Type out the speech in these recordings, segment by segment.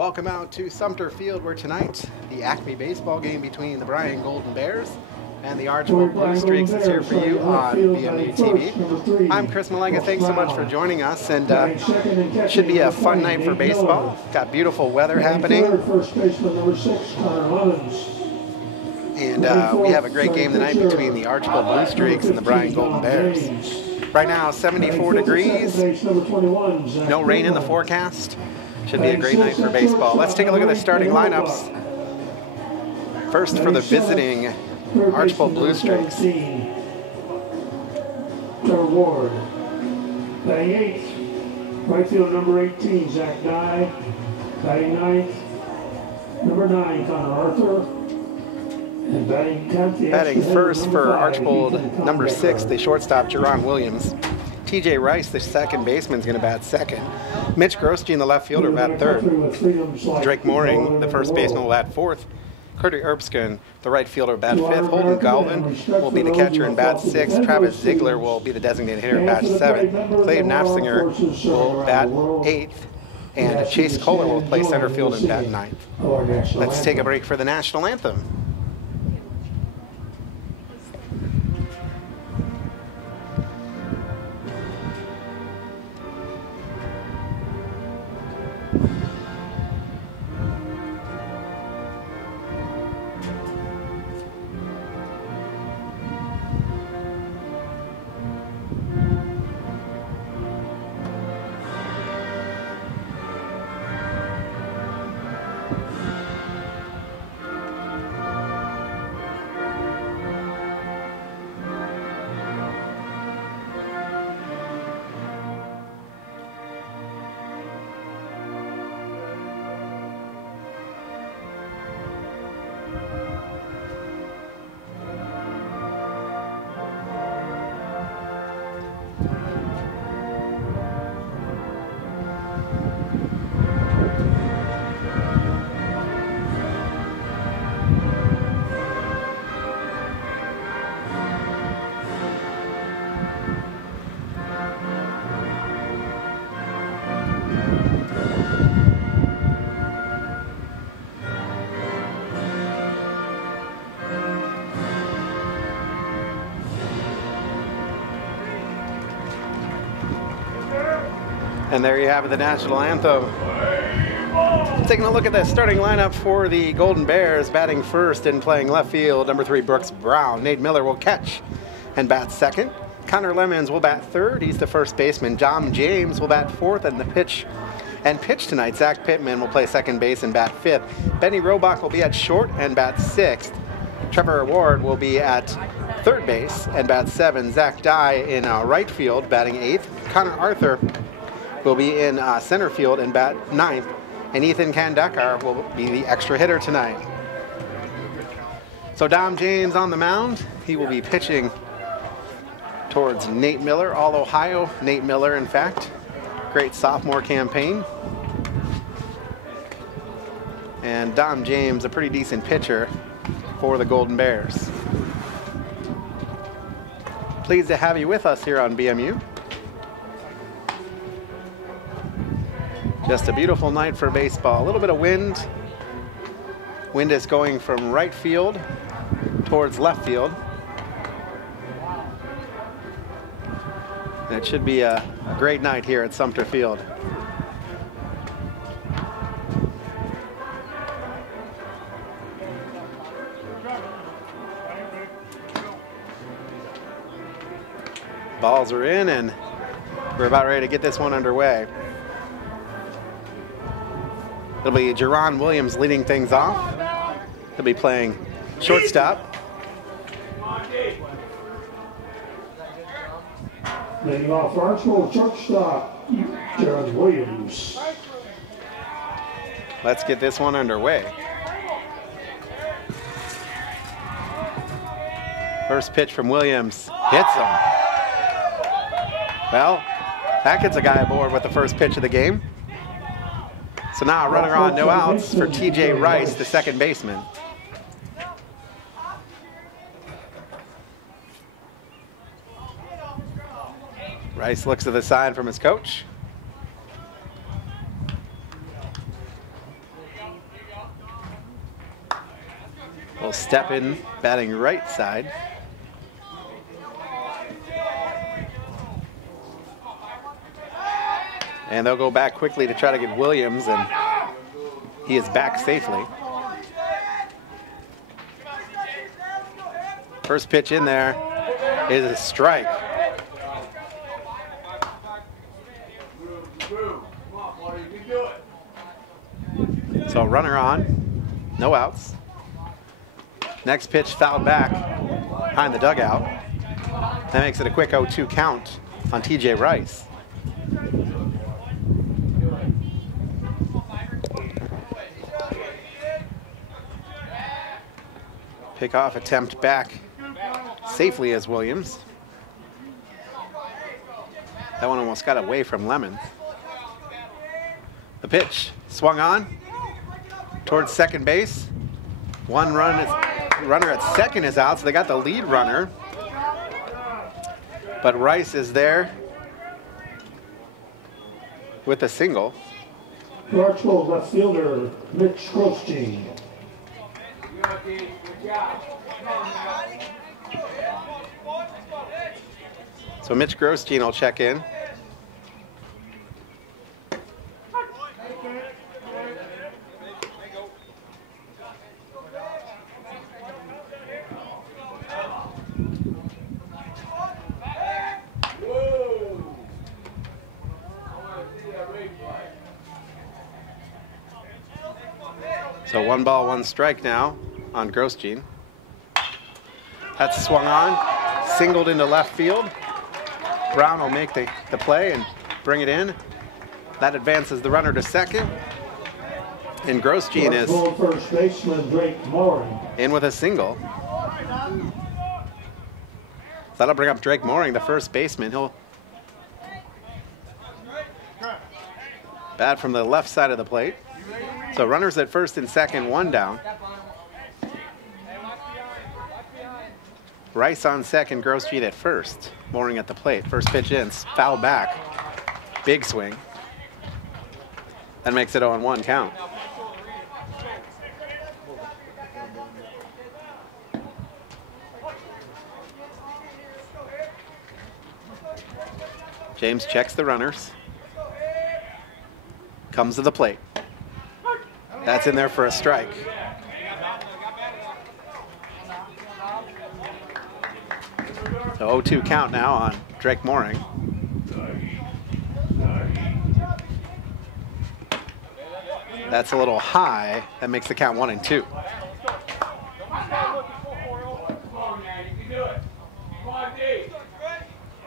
Welcome out to Sumter Field, where tonight the Acme baseball game between the Bryan Golden Bears and the Archbold Blue Streaks is here for you on BMU TV. I'm Chris Malenga. Thanks so much for joining us, and it should be a fun night for baseball. Got beautiful weather happening, and we have a great game tonight between the Archbold Blue Streaks and the Bryan Golden Bears. Right now, 74 degrees, no rain in the forecast. Should be a great night for baseball. Let's take a look at the starting lineups. First for the visiting Archbold Blue Streaks. Ward. Batting 8th, right field number 18, Zach Dye. Batting 9th, number 9, Connor Arthur. And batting 10th, batting first for Archbold, number 6, the shortstop, Jerron Williams. TJ Rice, the second baseman, is going to bat second. Mitch Grosjean, the left fielder, bat third. Drake Mooring, the first baseman, will bat fourth. Curtis Erskine, the right fielder, bat fifth. Holden Galvin will be the catcher and bat sixth. Travis Ziegler will be the designated hitter and bat seventh. Clayton Knapsinger will bat eighth. And Chase Kohler will play center field and bat ninth. Let's take a break for the national anthem. And there you have it, the national anthem. Taking a look at the starting lineup for the Golden Bears. Batting first and playing left field, number 3, Brooks Brown. Nate Miller will catch and bat second. Connor Lemons will bat third. He's the first baseman. Dom James will bat fourth, and pitch tonight. Zach Pittman will play second base and bat fifth. Benny Robach will be at short and bat sixth. Trevor Ward will be at third base and bat seventh. Zach Dye in right field, batting eighth. Connor Arthur will be in center field and bat ninth, and Ethan Kandekar will be the extra hitter tonight. So Dom James on the mound. He will be pitching towards Nate Miller, all Ohio Nate Miller, in fact. Great sophomore campaign. And Dom James, a pretty decent pitcher for the Golden Bears. Pleased to have you with us here on BMU. Just a beautiful night for baseball. A little bit of wind. Wind is going from right field towards left field. And it should be a great night here at Sumter Field. Balls are in, and we're about ready to get this one underway. It'll be Jerron Williams leading things off. He'll be playing shortstop. Leading off Archbold, shortstop, Jerron Williams. Let's get this one underway. First pitch from Williams. Hits him. Well, that gets a guy aboard with the first pitch of the game. So now a runner on, no outs for TJ Rice, the second baseman. Rice looks at the sign from his coach. He'll step in, batting right side. And they'll go back quickly to try to get Williams, and he is back safely. First pitch in there is a strike. So runner on, no outs. Next pitch fouled back behind the dugout. That makes it a quick 0-2 count on TJ Rice. Pickoff attempt back safely as Williams. That one almost got away from Lemon. The pitch swung on towards second base. One runner at second is out, so they got the lead runner. But Rice is there with a single. Archbold left fielder, Mitch Grosjean. So Mitch Grosjean will check in. So 1 ball, 1 strike now on Grosjean. That's swung on, singled into left field. Brown will make the play and bring it in. That advances the runner to second. And Grosjean is first baseman Drake Mooring in with a single. That'll bring up Drake Mooring, the first baseman. He'll bat from the left side of the plate. So runners at first and second, 1 down. Rice on second, Grosjean at first. Mooring at the plate. First pitch in, foul back. Big swing. That makes it 0-1 count. James checks the runners. Comes to the plate. That's in there for a strike. So 0-2 count now on Drake Mooring. That's a little high. That makes the count 1-2.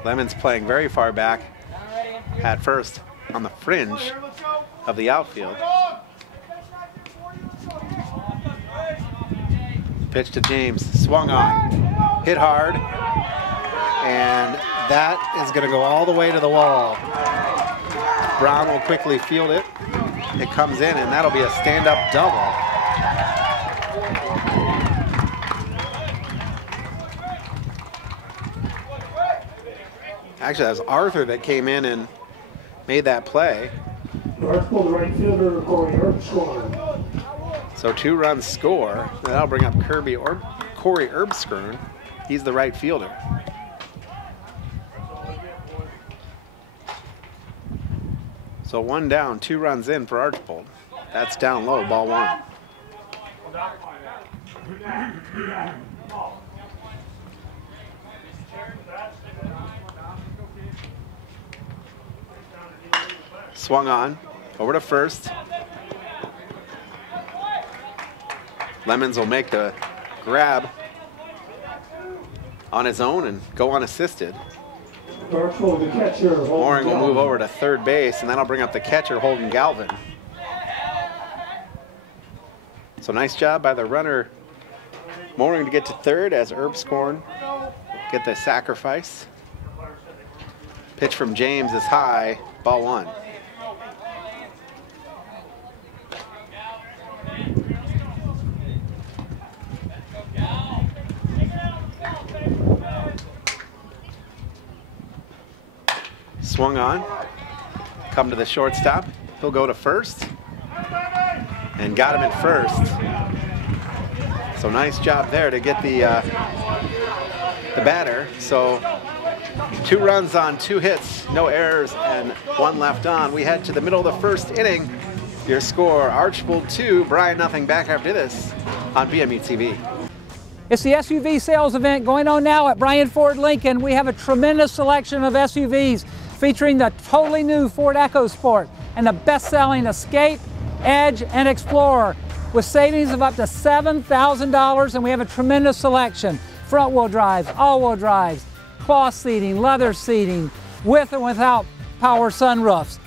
Lemon's playing very far back at first on the fringe of the outfield. Pitch to James, swung on, hit hard, and that is going to go all the way to the wall. Brown will quickly field it. It comes in, and that'll be a stand-up double. Actually, that was Arthur that came in and made that play. Archbold right fielder Corey Erbskern. So 2 runs score. That'll bring up Corey Erbskern. He's the right fielder. So 1 down, 2 runs in for Archbold. That's down low, ball 1. Swung on, over to first. Lemons will make the grab on his own and go unassisted. Mooring will move over to third base, and that'll bring up the catcher, Holden Galvin. So nice job by the runner, Mooring, to get to third as Erbskern get the sacrifice. Pitch from James is high, ball 1. Swung on, come to the shortstop. He'll go to first, and got him at first. So nice job there to get the batter. So 2 runs on 2 hits, no errors, and 1 left on. We head to the middle of the first inning. Your score, Archbold 2, Bryan nothing. Back after this on BME TV. It's the SUV sales event going on now at Bryan Ford Lincoln. We have a tremendous selection of SUVs featuring the totally new Ford EcoSport and the best-selling Escape, Edge, and Explorer with savings of up to $7,000, and we have a tremendous selection. Front-wheel drives, all-wheel drives, cloth seating, leather seating, with and without power sunroofs.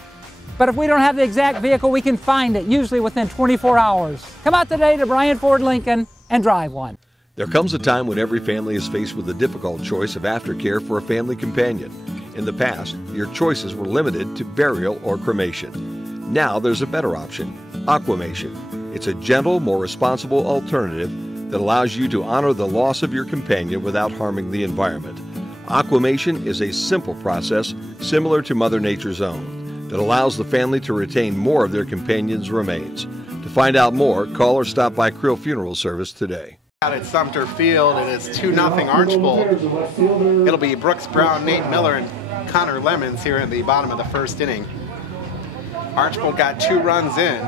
But if we don't have the exact vehicle, we can find it, usually within 24 hours. Come out today to Bryan Ford Lincoln and drive one. There comes a time when every family is faced with the difficult choice of aftercare for a family companion. In the past, your choices were limited to burial or cremation. Now there's a better option, Aquamation. It's a gentle, more responsible alternative that allows you to honor the loss of your companion without harming the environment. Aquamation is a simple process similar to Mother Nature's own that allows the family to retain more of their companion's remains. To find out more, call or stop by Creel Funeral Service today. Out at Sumter Field, it is 2-0 Archbold. It'll be Brooks Brown, Nate Miller, and Connor Lemons here in the bottom of the first inning. Archbold got 2 runs in.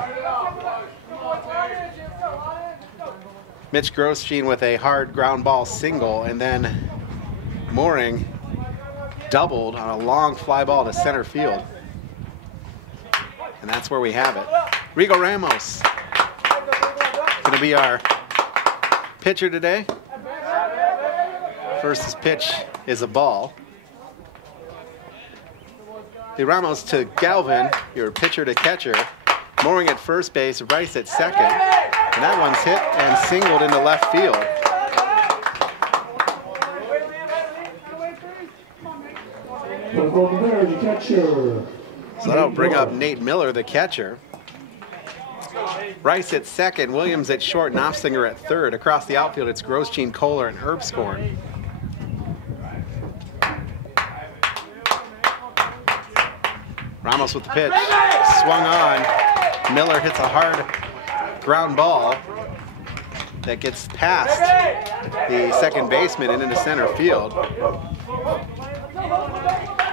Mitch Grosjean with a hard ground ball single, and then Mooring doubled on a long fly ball to center field. And that's where we have it. Rigo Ramos going to be our pitcher today. First pitch is a ball. The Ramos to Galvin, your pitcher to catcher. Mooring at first base, Rice at second. And that one's hit and singled into left field. So that'll bring up Nate Miller, the catcher. Rice at second, Williams at short, and Knopfsinger at third. Across the outfield, it's Grosjean, Kohler, and Herbscorn. Ramos with the pitch, swung on. Miller hits a hard ground ball that gets past the second baseman and into center field.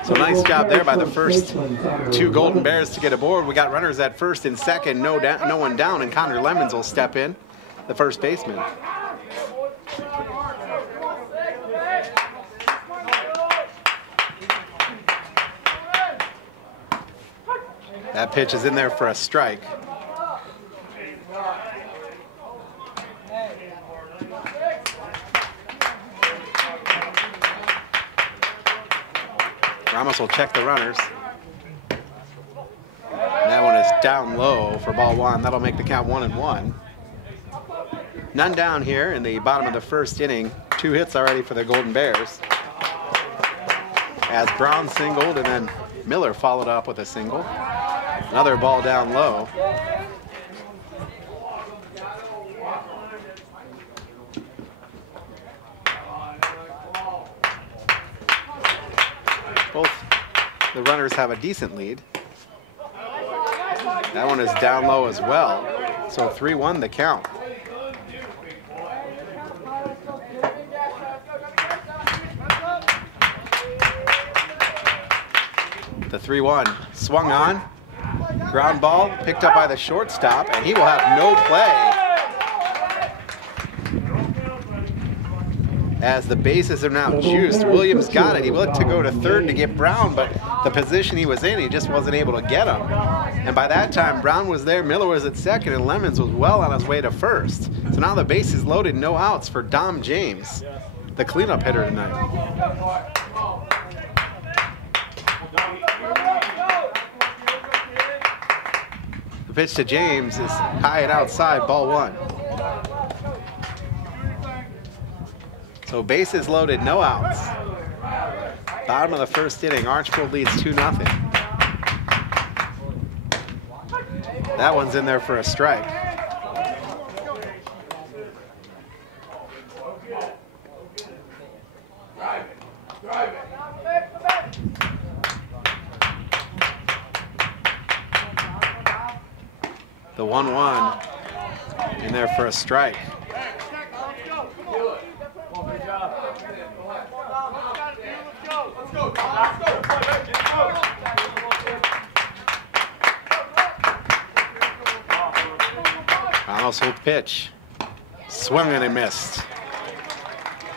So nice job there by the first 2 Golden Bears to get aboard. We got runners at first and second, no one down, and Connor Lemons will step in, the first baseman. That pitch is in there for a strike. Ramos will check the runners. That one is down low for ball 1. That'll make the count 1-1. None down here in the bottom of the first inning. 2 hits already for the Golden Bears. As Brown singled and then Miller followed up with a single. Another ball down low. Both the runners have a decent lead. That one is down low as well. So 3-1 the count. The 3-1 swung on. Ground ball picked up by the shortstop, and he will have no play. As the bases are now juiced, Williams got it. He looked to go to third to get Brown, but the position he was in, he just wasn't able to get him. And by that time, Brown was there, Miller was at second, and Lemons was well on his way to first. So now the base is loaded, no outs for Dom James, the cleanup hitter tonight. The pitch to James is high and outside, ball 1. So bases loaded, no outs. Bottom of the first inning, Archbold leads 2-0. That one's in there for a strike. The 1-1 in there for a strike. Ramos will pitch. Swung and he missed.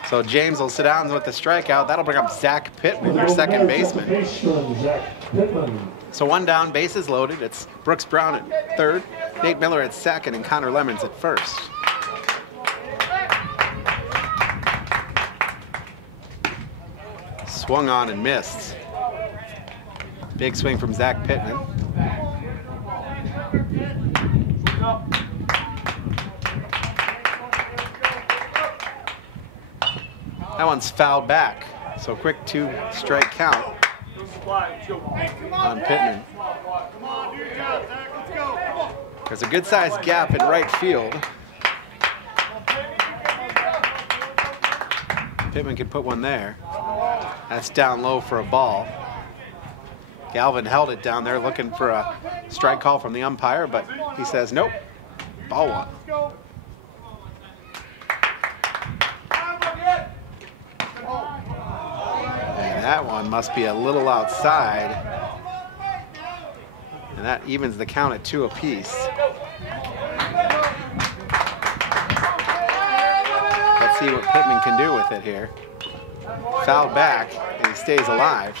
So James will sit down with the strikeout. That'll bring up Zach Pittman, your second baseman. So one down, bases loaded. It's Brooks Brown at third, Nate Miller at second, and Connor Lemons at first. Swung on and missed. Big swing from Zach Pittman. That one's fouled back. So quick 2-strike count on Pittman. There's a good-sized gap in right field. Pittman could put one there. That's down low for a ball. Galvin held it down there looking for a strike call from the umpire, but he says nope, ball one. And that one must be a little outside. And that evens the count at 2 apiece. Let's see what Pittman can do with it here. Fouled back, and he stays alive.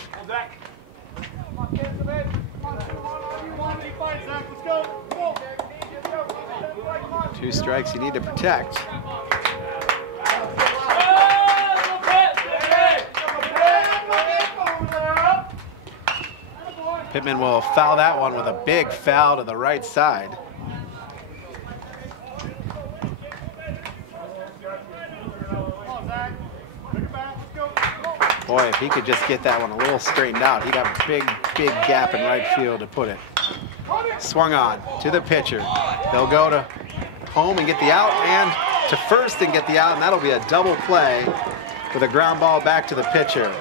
2 strikes you need to protect. Pittman will foul that one with a big foul to the right side. Boy, if he could just get that one a little straightened out, he'd have a big, big gap in right field to put it. Swung on to the pitcher. They'll go to home and get the out, and to first and get the out, and that'll be a double play with a ground ball back to the pitcher.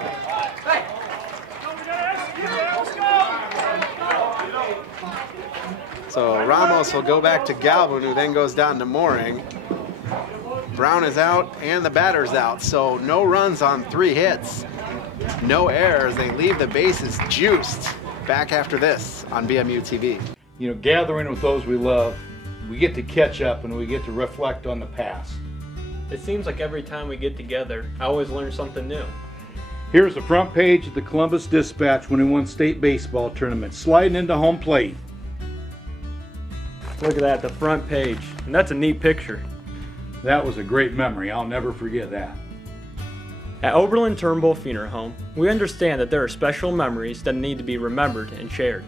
So Ramos will go back to Galvin, who then goes down to Mooring. Brown is out and the batter's out, so no runs on 3 hits. No errors. They leave the bases juiced. Back after this on BMU TV. You know, gathering with those we love, we get to catch up and we get to reflect on the past. It seems like every time we get together, I always learn something new. Here's the front page of the Columbus Dispatch when he won state baseball tournament, sliding into home plate. Look at that, the front page. And that's a neat picture. That was a great memory. I'll never forget that. At Oberlin Turnbull Funeral Home, we understand that there are special memories that need to be remembered and shared.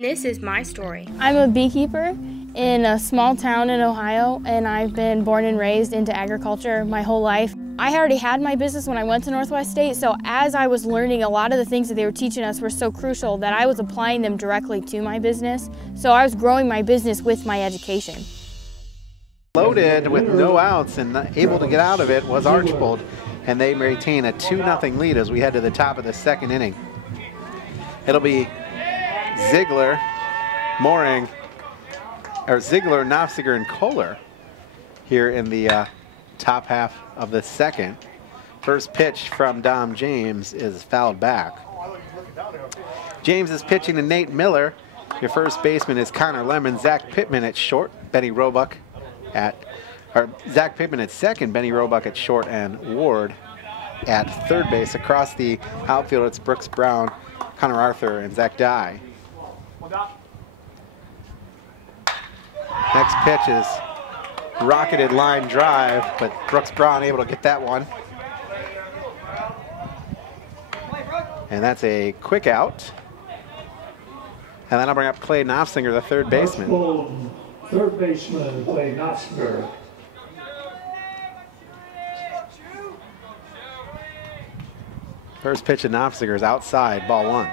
This is my story. I'm a beekeeper in a small town in Ohio, and I've been born and raised into agriculture my whole life. I already had my business when I went to Northwest State, so as I was learning, a lot of the things that they were teaching us were so crucial that I was applying them directly to my business. So I was growing my business with my education. Loaded with no outs and able to get out of it was Archbold, and they maintain a 2-0 lead as we head to the top of the 2nd inning. It'll be Ziegler, Mooring, or Ziegler, Nofziger, and Kohler here in the top half of the 2nd. First pitch from Dom James is fouled back. James is pitching to Nate Miller. Your first baseman is Connor Lemon. Zach Pittman at short, Benny Roebuck Zach Pittman at second, Benny Roebuck at short, and Ward at third base. Across the outfield, it's Brooks Brown, Connor Arthur, and Zach Dye. Next pitch is rocketed line drive, but Brooks Brown able to get that one. And that's a quick out. And then I'll bring up Clay Nofziger, the third baseman. Archbold, third baseman, Clay Nofziger. First pitch of Nofziger is outside, ball 1.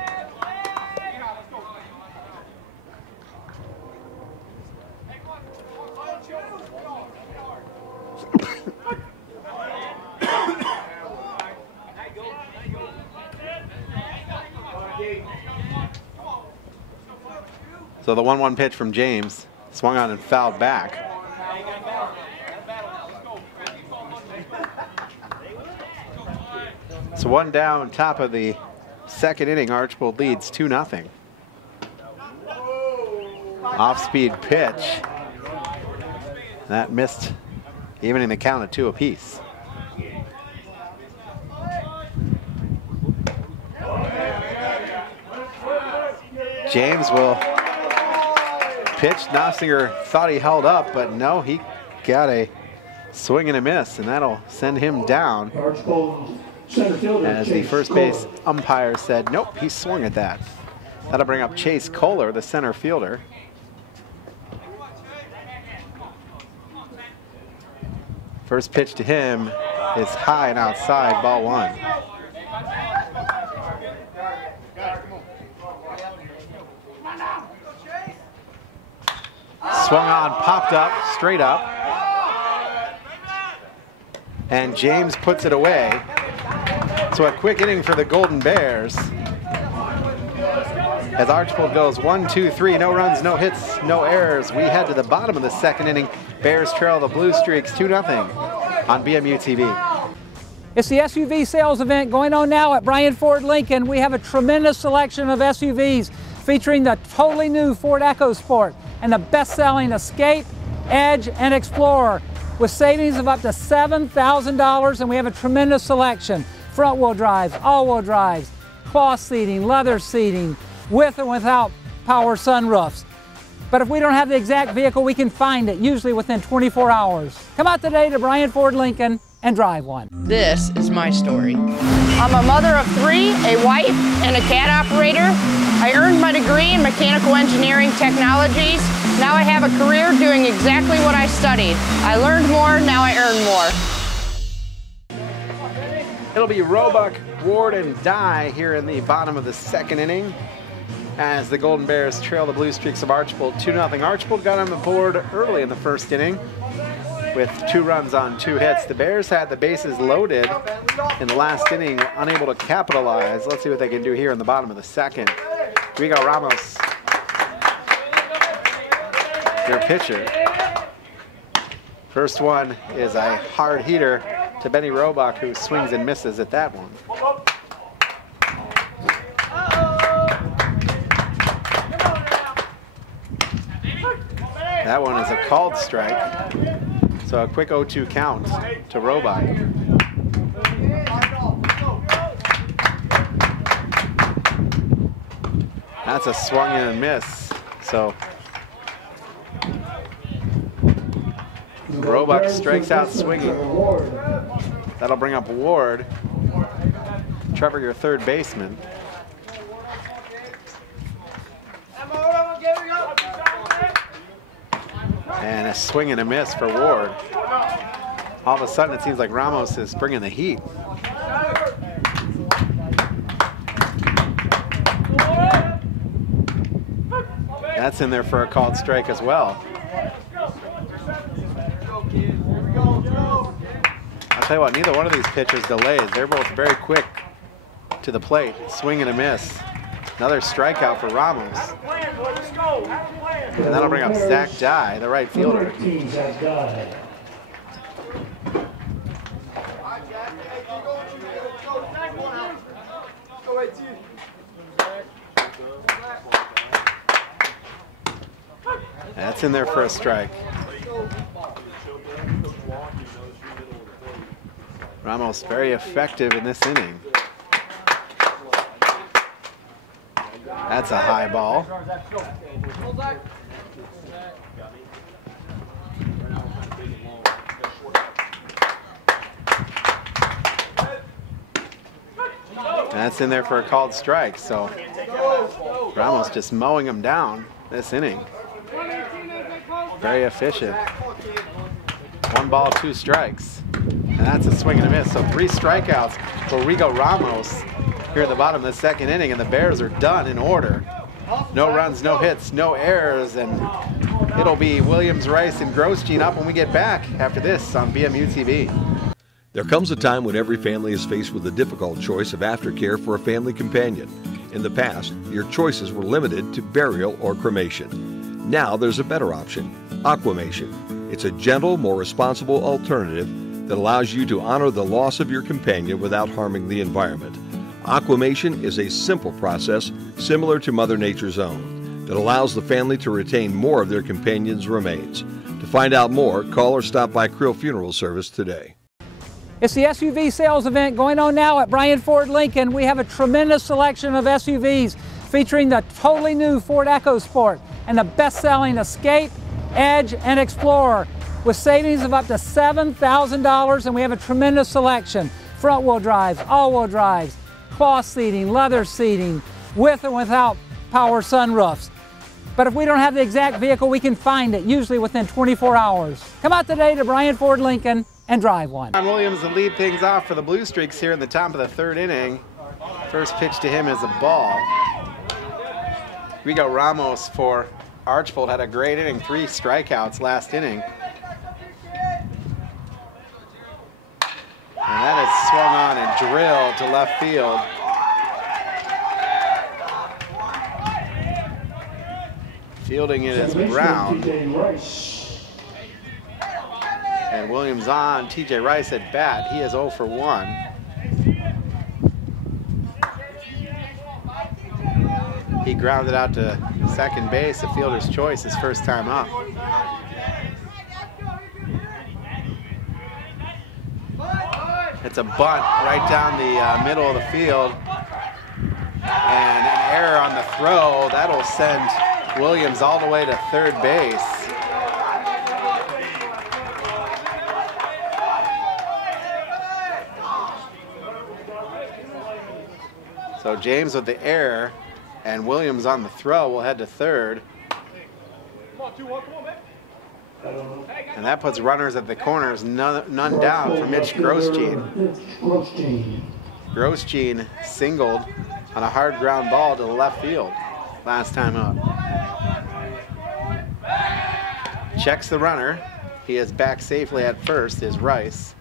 So the 1-1 pitch from James, swung on and fouled back. So one down, top of the second inning. Archbold leads 2-0. Off-speed pitch. That missed, evening the count at 2 apiece. James will pitch. Nossinger thought he held up, but no, he got a swing and a miss, and that'll send him down. As the first base umpire said, nope, he swung at that. That'll bring up Chase Kohler, the center fielder. First pitch to him is high and outside, ball 1. Swung on, popped up, straight up. And James puts it away. So a quick inning for the Golden Bears. As Archbold goes 1, 2, 3, no runs, no hits, no errors. We head to the bottom of the second inning. Bears trail the Blue Streaks 2-0 on BMU TV. It's the SUV sales event going on now at Bryan Ford Lincoln. We have a tremendous selection of SUVs featuring the totally new Ford EcoSport and the best-selling Escape, Edge, and Explorer with savings of up to $7,000, and we have a tremendous selection. Front-wheel drives, all-wheel drives, cloth seating, leather seating, with and without power sunroofs. But if we don't have the exact vehicle, we can find it, usually within 24 hours. Come out today to Bryan Ford Lincoln and drive one. This is my story. I'm a mother of 3, a wife, and a cat operator. I earned my degree in mechanical engineering technologies. Now I have a career doing exactly what I studied. I learned more, now I earn more. It'll be Roebuck, Ward, and Dye here in the bottom of the second inning as the Golden Bears trail the Blue Streaks of Archbold 2-0. Archbold got on the board early in the first inning with 2 runs on 2 hits. The Bears had the bases loaded in the last inning, unable to capitalize. Let's see what they can do here in the bottom of the second. Rigo Ramos, their pitcher. First one is a hard heater to Benny Roebuck, who swings and misses at that one. That one is a called strike. So a quick 0-2 count to Roebuck. That's a swung and a miss. So Roebuck strikes out swinging. That'll bring up Ward. Trevor, your third baseman. And a swing and a miss for Ward. All of a sudden, it seems like Ramos is bringing the heat. That's in there for a called strike as well. I'll tell you what, neither one of these pitchers delays. They're both very quick to the plate. Swing and a miss. Another strikeout for Ramos. And that'll bring up Zach Dye, the right fielder. That's in there for a strike. Ramos very effective in this inning. That's a high ball. That's in there for a called strike. So Ramos just mowing him down this inning. Very efficient. 1 ball, 2 strikes. And that's a swing and a miss. So 3 strikeouts for Rigo Ramos here at the bottom of the second inning, and the Bears are done in order. No runs, no hits, no errors, and it'll be Williams, Rice, and Grosjean up when we get back after this on BMU TV. There comes a time when every family is faced with the difficult choice of aftercare for a family companion. In the past, your choices were limited to burial or cremation. Now there's a better option, aquamation. It's a gentle, more responsible alternative that allows you to honor the loss of your companion without harming the environment. Aquamation is a simple process similar to Mother Nature's own that allows the family to retain more of their companion's remains. To find out more, call or stop by Creel Funeral Service today. It's the SUV sales event going on now at Bryan Ford Lincoln. We have a tremendous selection of SUVs featuring the totally new Ford EcoSport and the best-selling Escape, Edge, and Explorer with savings of up to $7,000, and we have a tremendous selection. Front-wheel drives, all-wheel drives, cloth seating, leather seating, with and without power sunroofs. But if we don't have the exact vehicle, we can find it, usually within 24 hours. Come out today to Bryan Ford Lincoln and drive one. John Williams will lead things off for the Blue Streaks here in the top of the third inning. First pitch to him is a ball. Rigo Ramos for Archbold had a great inning, 3 strikeouts last inning. And that is swung on and drilled to left field. Fielding it is Brown. And Williams on, TJ Rice at bat. He is 0 for 1. He grounded out to second base, a fielder's choice, his first time up. It's a bunt right down the middle of the field. And an error on the throw. That'll send Williams all the way to third base. So James with the error and Williams on the throw will head to third. And that puts runners at the corners, none down for Mitch Grosjean. Grosjean singled on a hard ground ball to the left field last time up. Checks the runner. He is back safely at first, is Rice.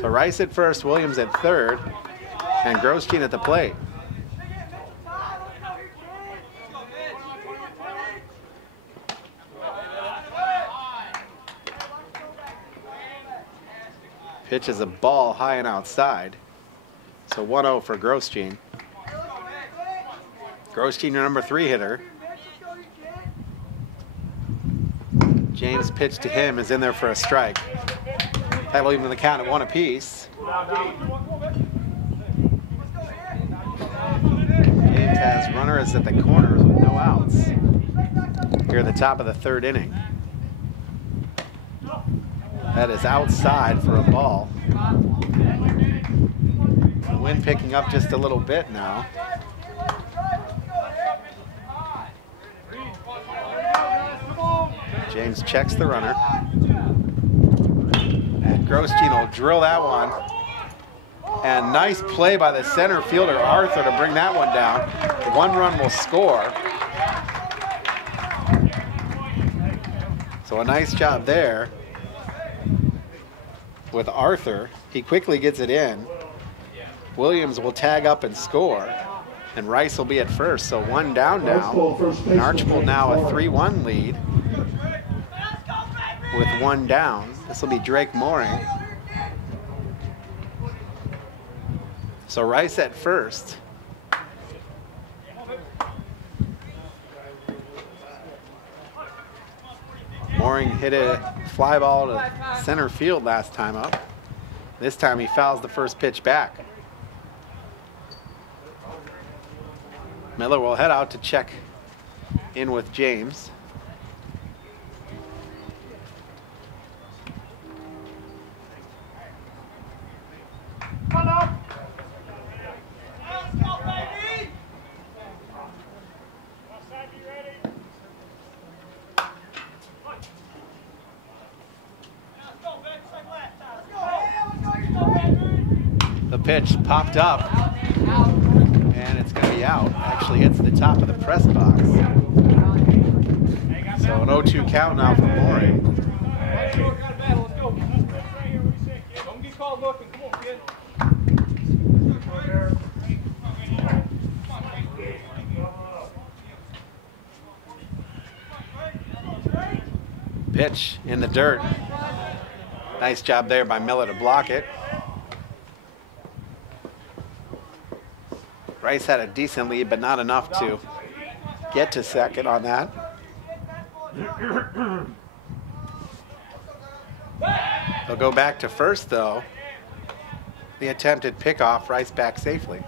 So Rice at first, Williams at third, and Grosjean at the plate. Pitch is a ball high and outside. So 1-0 for Grosjean. Grosjean, your number 3 hitter. James' pitch to him is in there for a strike. That'll even the count at 1 apiece. James has runners at the corners with no outs here at the top of the third inning. That is outside for a ball. The wind picking up just a little bit now. James checks the runner. And Grosjean will drill that one. And nice play by the center fielder, Arthur, to bring that one down. 1 run will score. So a nice job there with Arthur. He quickly gets it in. Williams will tag up and score. And Rice will be at first, so 1 down now. And Archbold now a 3-1 lead with 1 down. This will be Drake Mooring. So Rice at first. Mooring hit a fly ball to center field last time up. This time he fouls the first pitch back. Miller will head out to check in with James. Come on. Let's go, baby! The pitch popped up, and it's going to be out. Actually hits the top of the press box. So an 0-2 count now for Mooring. Don't get caught looking. Come on, kid. Pitch in the dirt. Nice job there by Miller to block it. Rice had a decent lead, but not enough to get to second on that. They'll go back to first, though. The attempted pickoff, Rice back safely.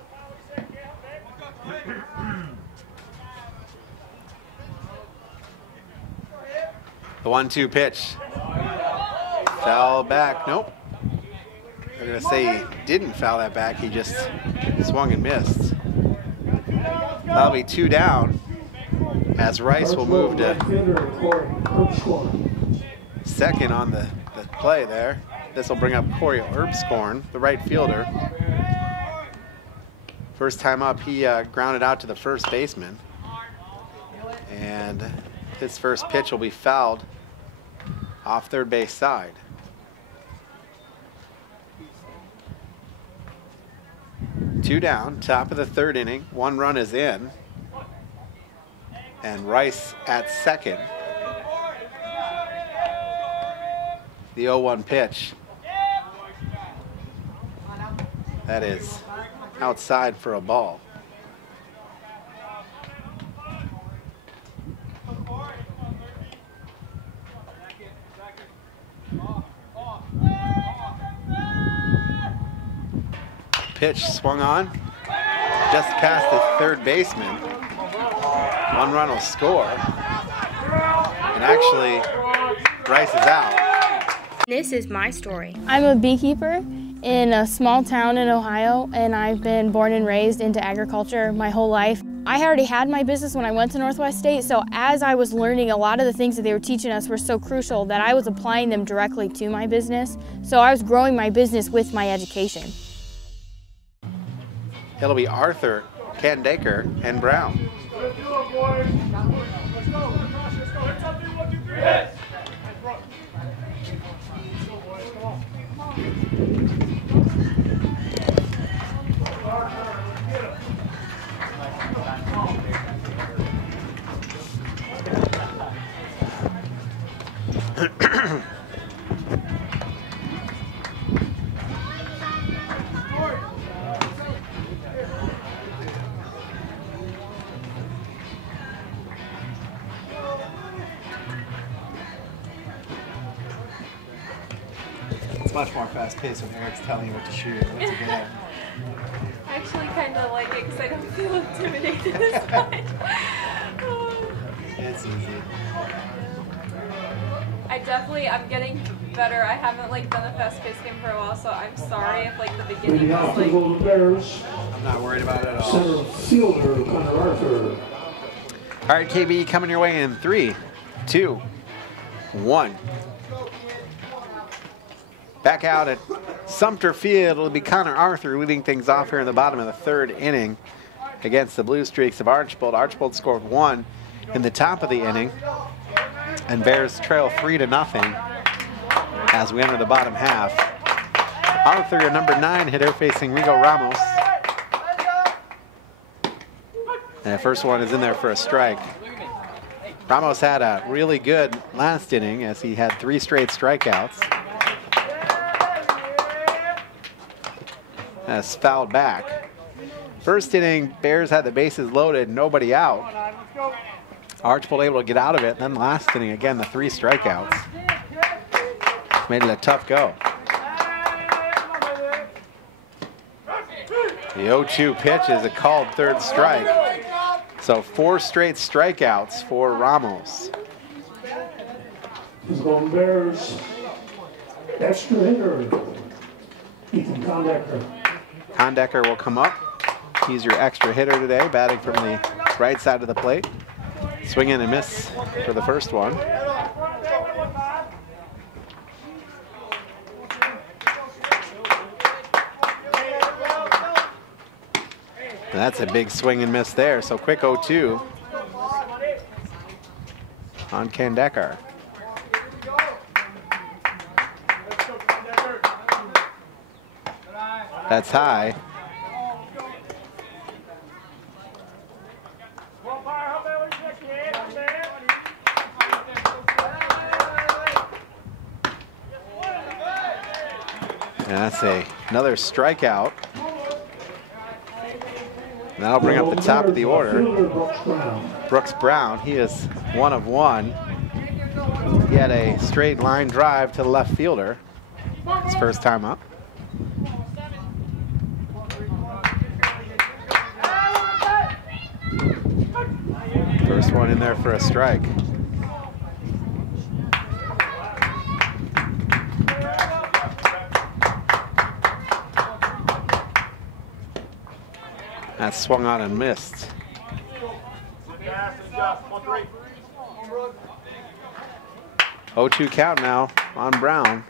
The 1-2 pitch. Foul back. Nope. They're going to say he didn't foul that back. He just swung and missed. That'll be 2 down as Rice will move to second on the play there. This will bring up Corey Erbscorn, the right fielder. First time up, he grounded out to the first baseman. And his first pitch will be fouled off third base side. Two down, top of the third inning. 1 run is in. And Rice at second. The 0-1 pitch. That is outside for a ball. Pitch swung on, just past the third baseman. 1 run will score. And actually, Rice is out. This is my story. I'm a beekeeper in a small town in Ohio, and I've been born and raised into agriculture my whole life. I already had my business when I went to Northwest State, so as I was learning, a lot of the things that they were teaching us were so crucial that I was applying them directly to my business. So I was growing my business with my education. It'll be Arthur, Kandaker, and Brown. It's much more fast-paced when Eric's telling you what to shoot. What's it good? I actually kind of like it because I don't feel intimidated as much. It's easy. I'm getting better. I haven't done a fast-paced game for a while, so I'm sorry if the beginning was Golden Bears. I'm not worried about it at all. Center fielder, Connor Arthur. All right, KB, coming your way in 3, 2, 1. Back out at Sumter Field, it'll be Connor Arthur leading things off here in the bottom of the third inning against the Blue Streaks of Archbold. Archbold scored 1 in the top of the inning, and Bears trail 3-0 as we enter the bottom half. Arthur, your number 9 hitter, facing Rigo Ramos. And the first one is in there for a strike. Ramos had a really good last inning as he had 3 straight strikeouts. That's fouled back. First inning, Bears had the bases loaded, nobody out. Archbold able to get out of it, and then last inning, again, the 3 strikeouts. Made it a tough go. The 0-2 pitch is a called third strike. So 4 straight strikeouts for Ramos. The Golden Bears, extra hitter, Ethan Kondecker. Kondecker will come up. He's your extra hitter today, batting from the right side of the plate. Swing in and miss for the first one. And that's a big swing and miss there, so quick 0-2 on Kondecker. That's high. And that's another strikeout. And that'll bring up the top of the order. Brooks Brown, he is 1 of 1. He had a straight line drive to the left fielder. His first time up. First one in there for a strike. That swung on and missed. 0-2 count now on Brown.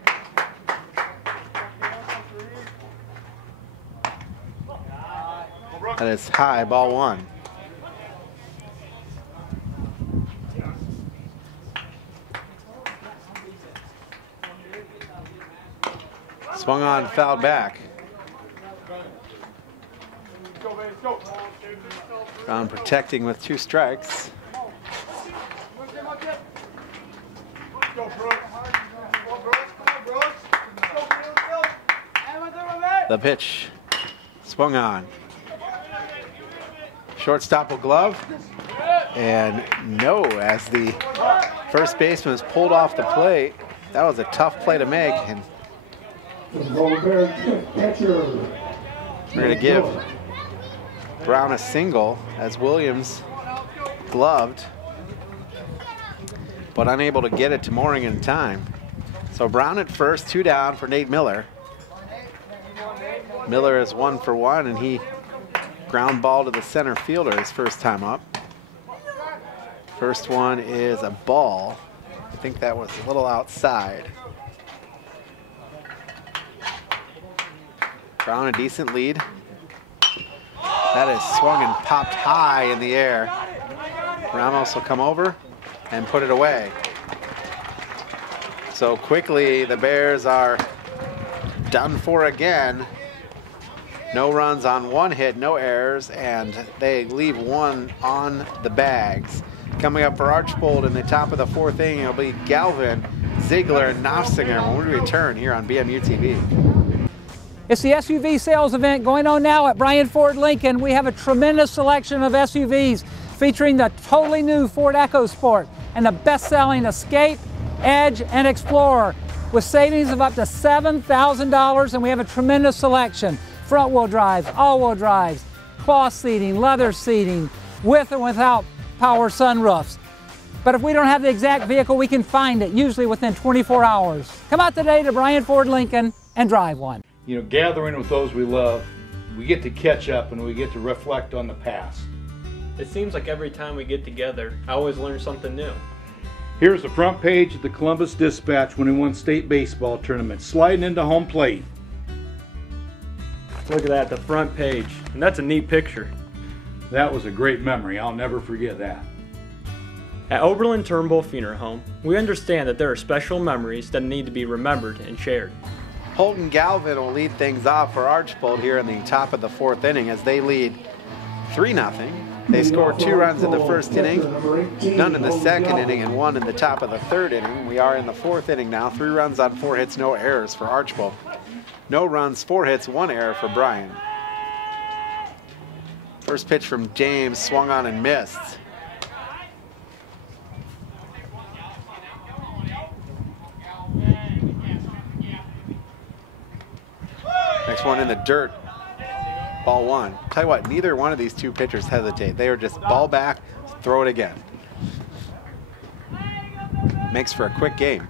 That is high, ball 1. Swung on, fouled back. Brown protecting with 2 strikes. The pitch swung on. Shortstop will glove. And no, as the first baseman was pulled off the plate. That was a tough play to make. And we're going to give Brown a single as Williams gloved, but unable to get it to Mooring in time. So Brown at first, 2 down for Nate Miller. Miller is 1 for 1, and he ground ball to the center fielder his first time up. First one is a ball. I think that was a little outside. Brown a decent lead. That is swung and popped high in the air. Ramos will come over and put it away. So quickly the Bears are done for again. No runs on 1 hit, no errors, and they leave 1 on the bags. Coming up for Archbold in the top of the 4th inning, it'll be Galvin, Ziegler, and Nofsinger when we return here on BMU TV. It's the SUV sales event going on now at Bryan Ford Lincoln. We have a tremendous selection of SUVs featuring the totally new Ford EcoSport and the best-selling Escape, Edge, and Explorer with savings of up to $7,000, and we have a tremendous selection. Front-wheel drives, all-wheel drives, cloth seating, leather seating, with and without power sunroofs. But if we don't have the exact vehicle, we can find it, usually within 24 hours. Come out today to Bryan Ford Lincoln and drive one. You know, gathering with those we love, we get to catch up and we get to reflect on the past. It seems like every time we get together, I always learn something new. Here's the front page of the Columbus Dispatch when he won state baseball tournament, sliding into home plate. Look at that, the front page. And that's a neat picture. That was a great memory. I'll never forget that. At Oberlin Turnbull Funeral Home, we understand that there are special memories that need to be remembered and shared. Holden Galvin will lead things off for Archbold here in the top of the 4th inning as they lead 3-0. They scored 2 runs in the first inning, none in the second inning, and 1 in the top of the 3rd inning. We are in the 4th inning now. 3 runs on 4 hits, no errors for Archbold. No runs, 4 hits, 1 error for Bryan. First pitch from James, swung on and missed. Next one in the dirt, ball 1. Tell you what, neither one of these 2 pitchers hesitate. They are just ball back, throw it again. Makes for a quick game.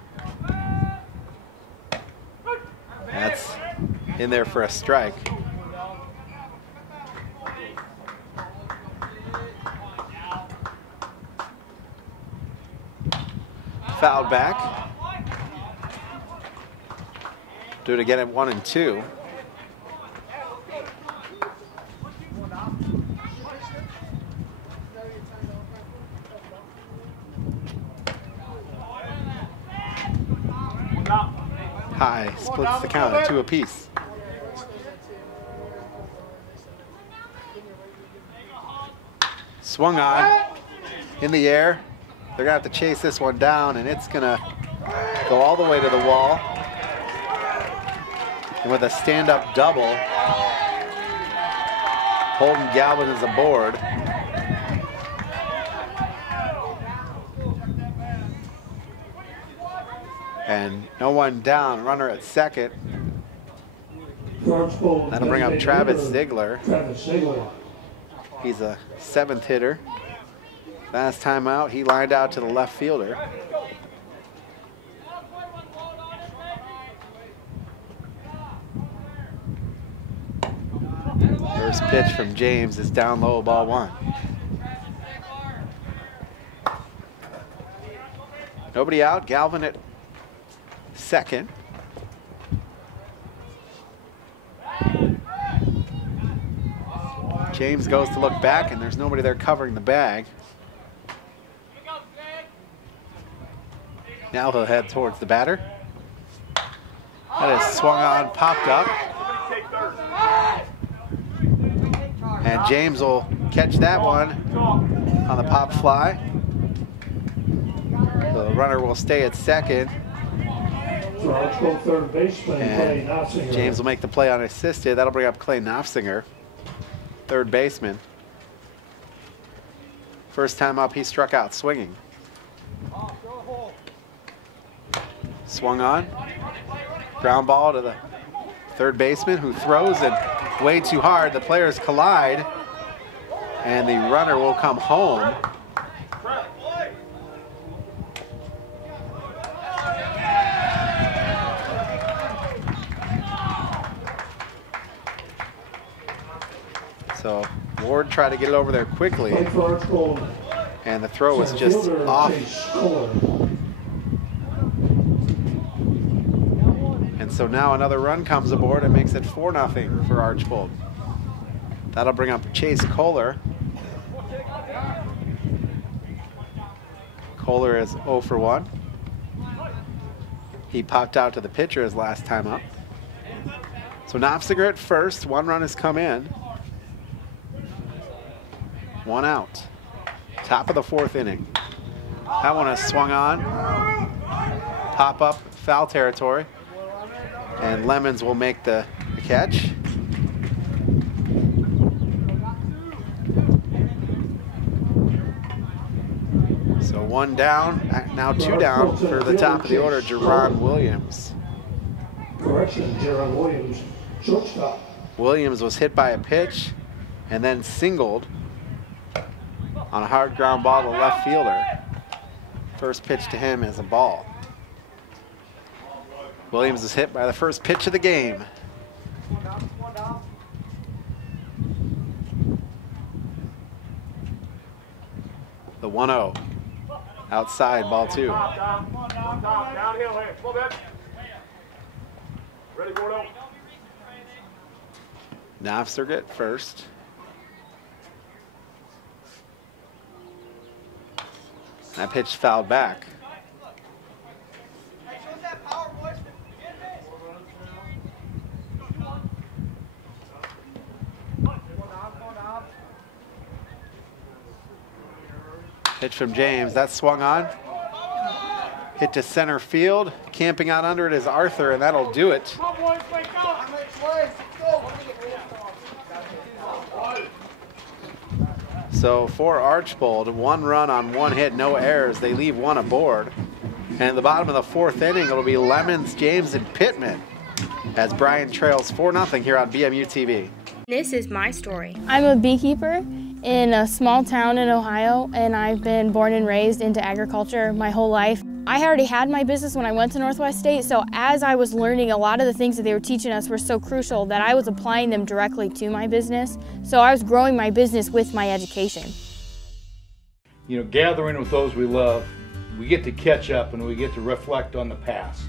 That's in there for a strike. Fouled back. Do it again at 1 and 2. High, splits the count at 2 apiece. Swung on, in the air. They're gonna have to chase this one down, and it's gonna go all the way to the wall. And with a stand-up double, Holden Galvin is aboard. And no one down, runner at second. That'll bring up Travis Ziegler. He's a 7th hitter. Last time out, he lined out to the left fielder. First pitch from James is down low, ball 1. Nobody out, Galvin at second. James goes to look back, and there's nobody there covering the bag. Now he'll head towards the batter. That is swung on, popped up. And James will catch that one on the pop fly. The runner will stay at second. And James will make the play unassisted. That'll bring up Clay Knopfsinger, third baseman. First time up, he struck out swinging. Swung on. Ground ball to the third baseman, who throws it way too hard. The players collide, and the runner will come home. So Ward tried to get it over there quickly, and the throw was just off. And so now another run comes aboard and makes it 4-0 for Archbold. That'll bring up Chase Kohler. Kohler is 0 for 1. He popped out to the pitcher his last time up. So Knopfsinger at first, 1 run has come in. 1 out. Top of the 4th inning. That one has swung on. Pop up, foul territory. And Lemons will make the catch. So 1 down, now 2 down for the top of the order, Jerron Williams. Correction, Jerron Williams, shortstop. Williams was hit by a pitch and then singled on a hard ground ball to the left fielder. First pitch to him is a ball. Williams is hit by the first pitch of the game. The 1-0. Outside, ball 2. Downhill here. Come on, Ben. Ready, Gordo? Knopfsinger at first. That pitch fouled back. Pitch from James, that's swung on. Hit to center field. Camping out under it is Arthur, and that'll do it. So for Archbold, 1 run on 1 hit, no errors. They leave 1 aboard. And at the bottom of the 4th inning, it'll be Lemons, James, and Pittman as Bryan trails 4-0 here on BMU TV. This is my story. I'm a beekeeper in a small town in Ohio, and I've been born and raised into agriculture my whole life. I already had my business when I went to Northwest State, so as I was learning, a lot of the things that they were teaching us were so crucial that I was applying them directly to my business. So I was growing my business with my education. You know, gathering with those we love, we get to catch up and we get to reflect on the past.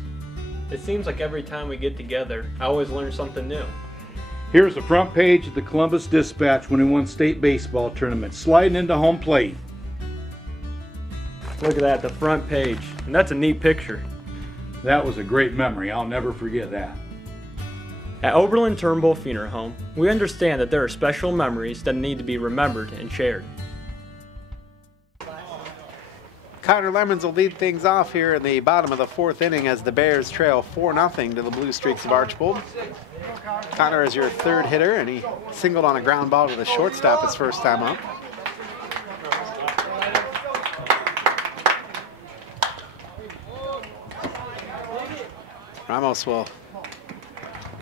It seems like every time we get together, I always learn something new. Here's the front page of the Columbus Dispatch when he won state baseball tournament, sliding into home plate. Look at that, the front page. And that's a neat picture. That was a great memory. I'll never forget that. At Oberlin Turnbull Funeral Home, we understand that there are special memories that need to be remembered and shared. Connor Lemons will lead things off here in the bottom of the 4th inning as the Bears trail 4-0 to the Blue Streaks of Archbold. Connor is your 3rd hitter, and he singled on a ground ball to the shortstop his first time up. Ramos will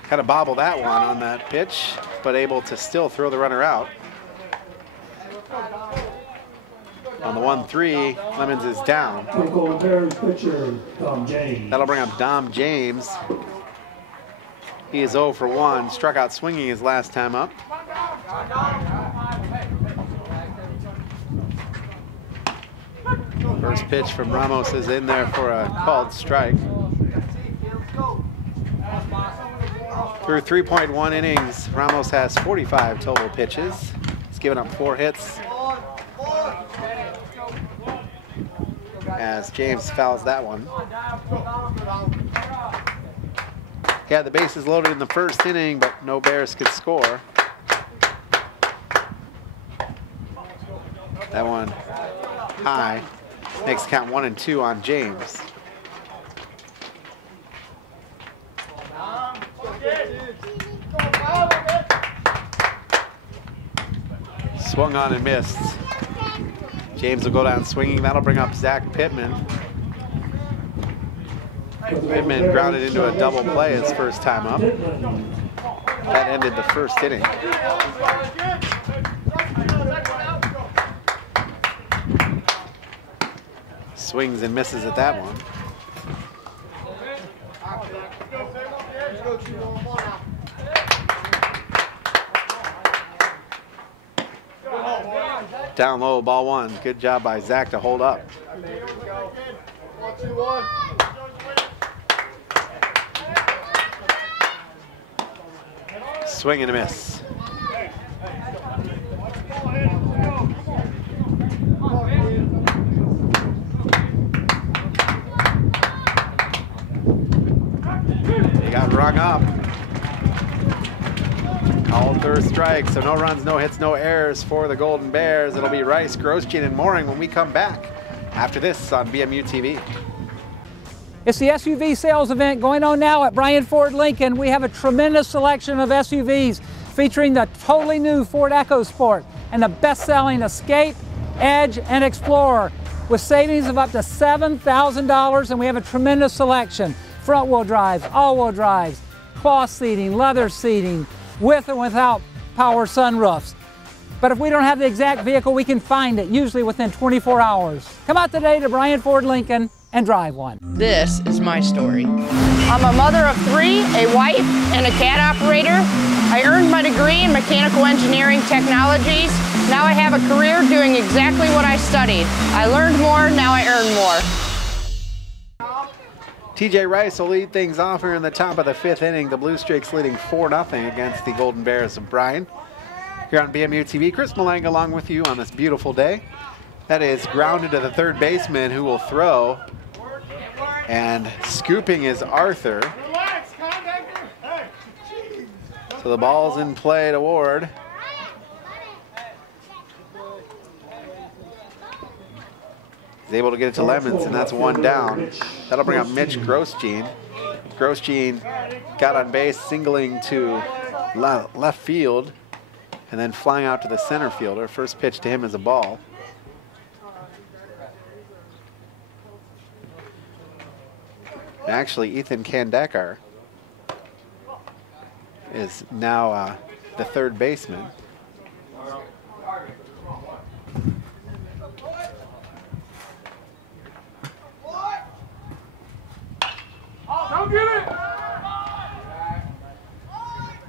kind of bobble that one on that pitch, but able to still throw the runner out. On the 1-3, Lemons is down. That'll bring up Dom James. He is 0 for 1, struck out swinging his last time up. First pitch from Ramos is in there for a called strike. Through 3.1 innings, Ramos has 45 total pitches. He's given up 4 hits. As James fouls that one. He had the bases loaded in the first inning, but no Bears could score. That one high. Makes count 1-2 on James. Swung on and missed. James will go down swinging. That'll bring up Zach Pittman. Pittman grounded into a double play his first time up. That ended the first inning. Swings and misses at that one. Down low, ball 1. Good job by Zach to hold up. Swing and a miss. He got rung up. All 3rd strike, so no runs, no hits, no errors for the Golden Bears. It'll be Rice, Grosjean, and Mooring when we come back after this on BMU TV. It's the SUV sales event going on now at Bryan Ford Lincoln. We have a tremendous selection of SUVs featuring the totally new Ford EcoSport and the best-selling Escape, Edge, and Explorer with savings of up to $7,000, and we have a tremendous selection. Front-wheel drives, all-wheel drives, cloth seating, leather seating, with and without power sunroofs. But if we don't have the exact vehicle, we can find it, usually within 24 hours. Come out today to Bryan Ford Lincoln and drive one. This is my story. I'm a mother of 3, a wife, and a cat operator. I earned my degree in mechanical engineering technologies. Now I have a career doing exactly what I studied. I learned more, now I earn more. TJ Rice will lead things off here in the top of the 5th inning. The Blue Streaks leading 4-0 against the Golden Bears of Bryan. Here on BMU TV, Chris Malang along with you on this beautiful day. That is grounded to the 3rd baseman who will throw. And scooping is Arthur. So the ball's in play to Ward. He's able to get it to Lemons, and that's 1 down. That'll bring up Mitch Grosjean. Grosjean got on base, singling to left field, and then flying out to the center fielder. First pitch to him is a ball. Actually, Ethan Kandekar is now the 3rd baseman.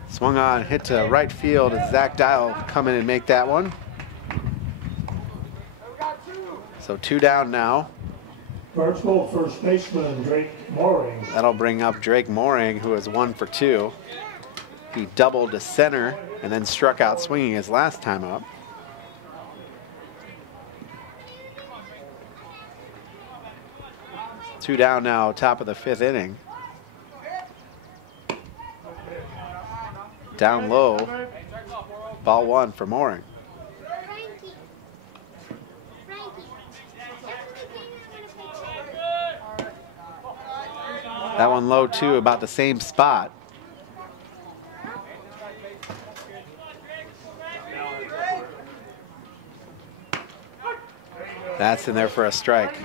Swung on, hit to right field, and Zach Dial come in and make that one. So 2 down now. Archbold first baseman Drake Mooring. That'll bring up Drake Mooring, who is 1 for 2. He doubled to center and then struck out swinging his last time up. Two down now, top of the 5th inning. Down low, ball 1 for Mooring. That one low too, about the same spot. That's in there for a strike.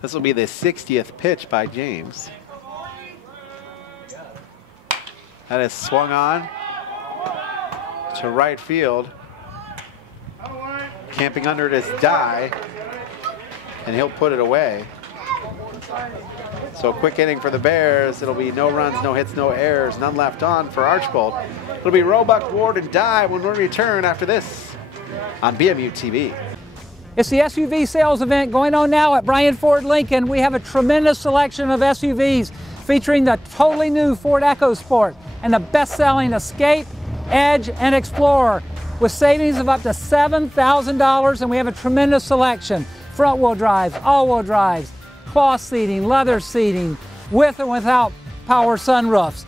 This will be the 60th pitch by James. That is swung on to right field. Camping under it is Dye, and he'll put it away. So a quick inning for the Bears. It'll be no runs, no hits, no errors, none left on for Archbold. It'll be Roebuck, Ward, and Dye when we return after this on BMU TV. It's the SUV sales event going on now at Bryan Ford Lincoln. We have a tremendous selection of SUVs featuring the totally new Ford EcoSport and the best-selling Escape, Edge, and Explorer with savings of up to $7,000, and we have a tremendous selection. Front-wheel drives, all-wheel drives, cloth seating, leather seating, with and without power sunroofs.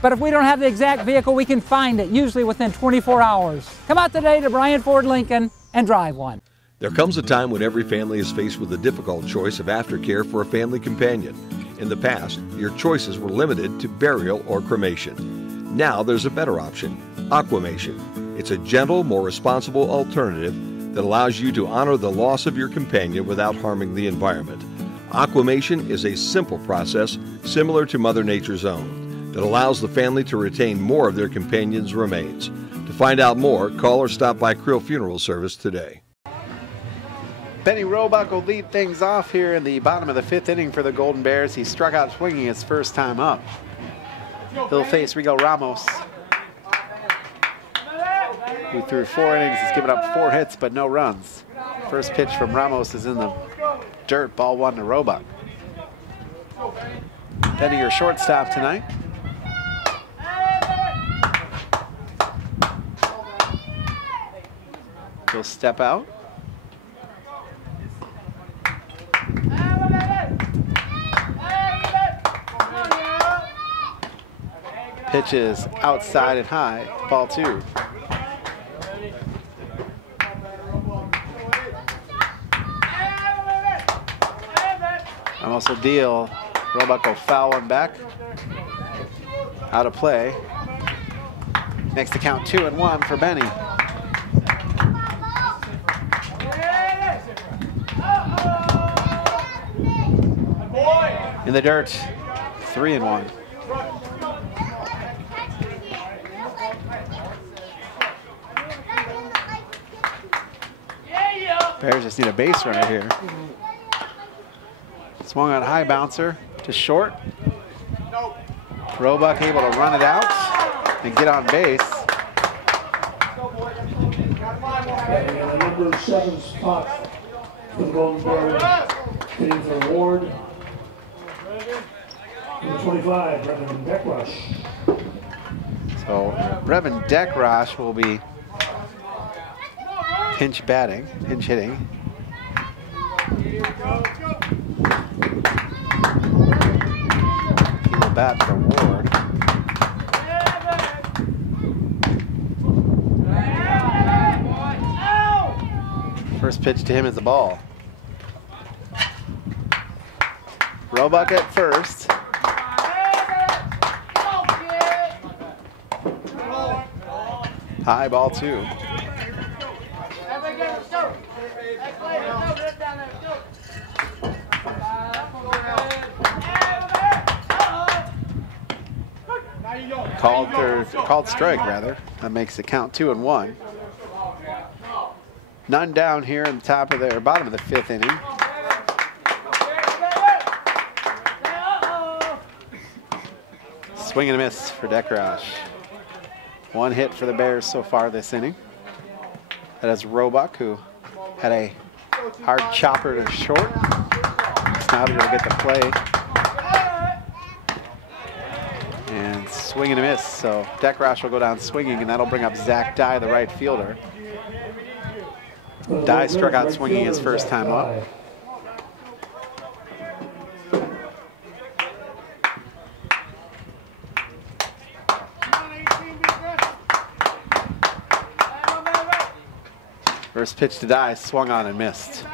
But if we don't have the exact vehicle, we can find it, usually within 24 hours. Come out today to Bryan Ford Lincoln and drive one. There comes a time when every family is faced with the difficult choice of aftercare for a family companion. In the past, your choices were limited to burial or cremation. Now there's a better option, aquamation. It's a gentle, more responsible alternative that allows you to honor the loss of your companion without harming the environment. Aquamation is a simple process similar to Mother Nature's own that allows the family to retain more of their companion's remains. To find out more, call or stop by Creel Funeral Service today. Benny Roebuck will lead things off here in the bottom of the 5th inning for the Golden Bears. He struck out swinging his first time up. He'll face Rigo Ramos, who through 4 innings has given up 4 hits but no runs. First pitch from Ramos is in the dirt, ball 1 to Roebuck. Benny, your shortstop tonight. He'll step out. Pitch is outside and high, ball 2. Ramos will deal. Roebuck will foul one back. Out of play. Makes the count 2-1 for Benny. In the dirt, 3-1. Bears just need a base runner here. Swung on high bouncer to short. Roebuck able to run it out and get on base. And the number 7 spot for the Golden Bears, hitting for Ward. Number 25, Brevin Deckrush. So Brevin Deckrush will be pinch hitting. He will bat for Ward. First pitch to him is the ball. Roebuck at first. High, ball 2. Called strike rather. That makes it count 2-1. None down here in the top of the bottom of the 5th inning. Swing and a miss for Deckrush. 1 hit for the Bears so far this inning. That is Roebuck, who had a hard chopper to short. He's now able to get the play. And swing and a miss. So Deckrush will go down swinging, and that'll bring up Zach Dye, the right fielder. Dye struck out swinging his first time up. First First pitch to Die, swung on and missed.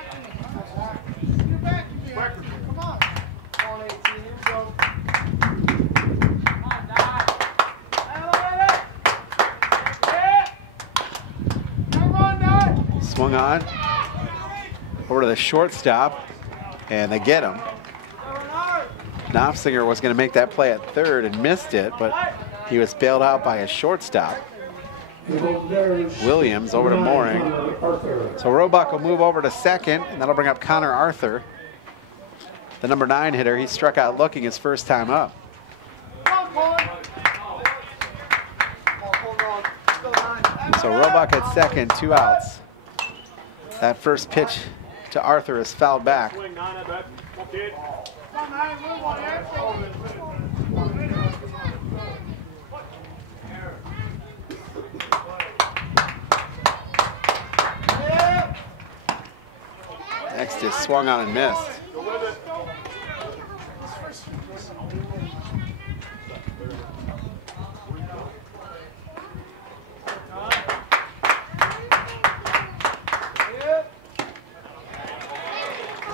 Swung on over to the shortstop, and they get him. Knopfsinger was going to make that play at third and missed it, but he was bailed out by his shortstop. Williams over to Mooring. So Roebuck will move over to second, and that'll bring up Connor Arthur, the number 9 hitter. He struck out looking his first time up. So Roebuck at second, 2 outs. That first pitch to Arthur is fouled back. Next is swung on and missed.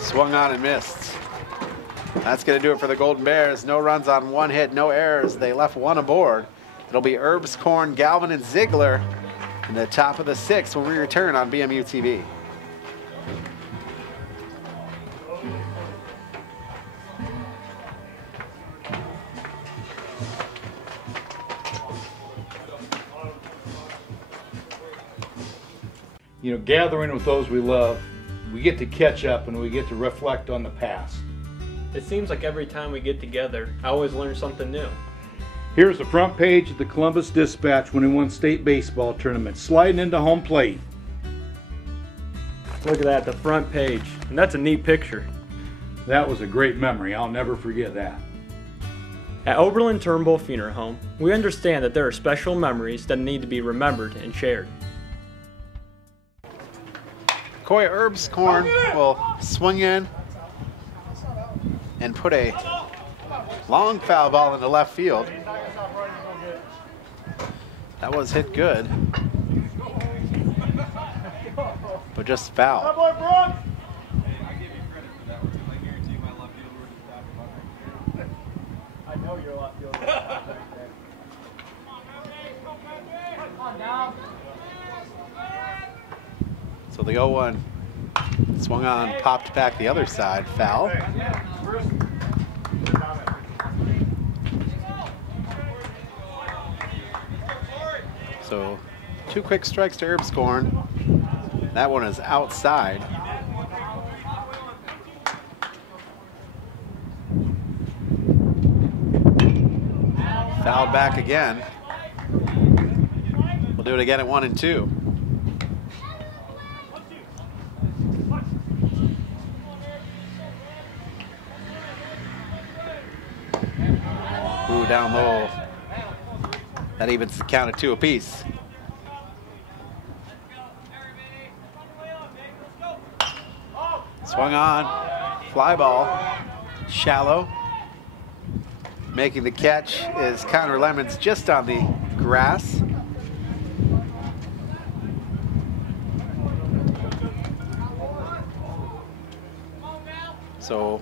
Swung on and missed. That's going to do it for the Golden Bears. No runs on 1 hit, no errors. They left 1 aboard. It'll be Herbs, Korn, Galvin, and Ziegler in the top of the 6th when we return on BMU TV. You know, gathering with those we love, we get to catch up and we get to reflect on the past. It seems like every time we get together, I always learn something new. Here's the front page of the Columbus Dispatch when he won state baseball tournament, sliding into home plate. Look at that, the front page. And that's a neat picture. That was a great memory. I'll never forget that. At Oberlin Turnbull Funeral Home, we understand that there are special memories that need to be remembered and shared. Coy Herbs Korn will swing in and put a long foul ball into left field. That was hit good, but just foul. So the 0-1 swung on, popped back the other side, foul. So 2 quick strikes to Herbs Korn. That one is outside. Fouled back again. We'll do it again at 1 and 2. Ooh, down low. That evens the count at 2 apiece. Swung on, fly ball, shallow. Making the catch is Connor Lemons just on the grass. So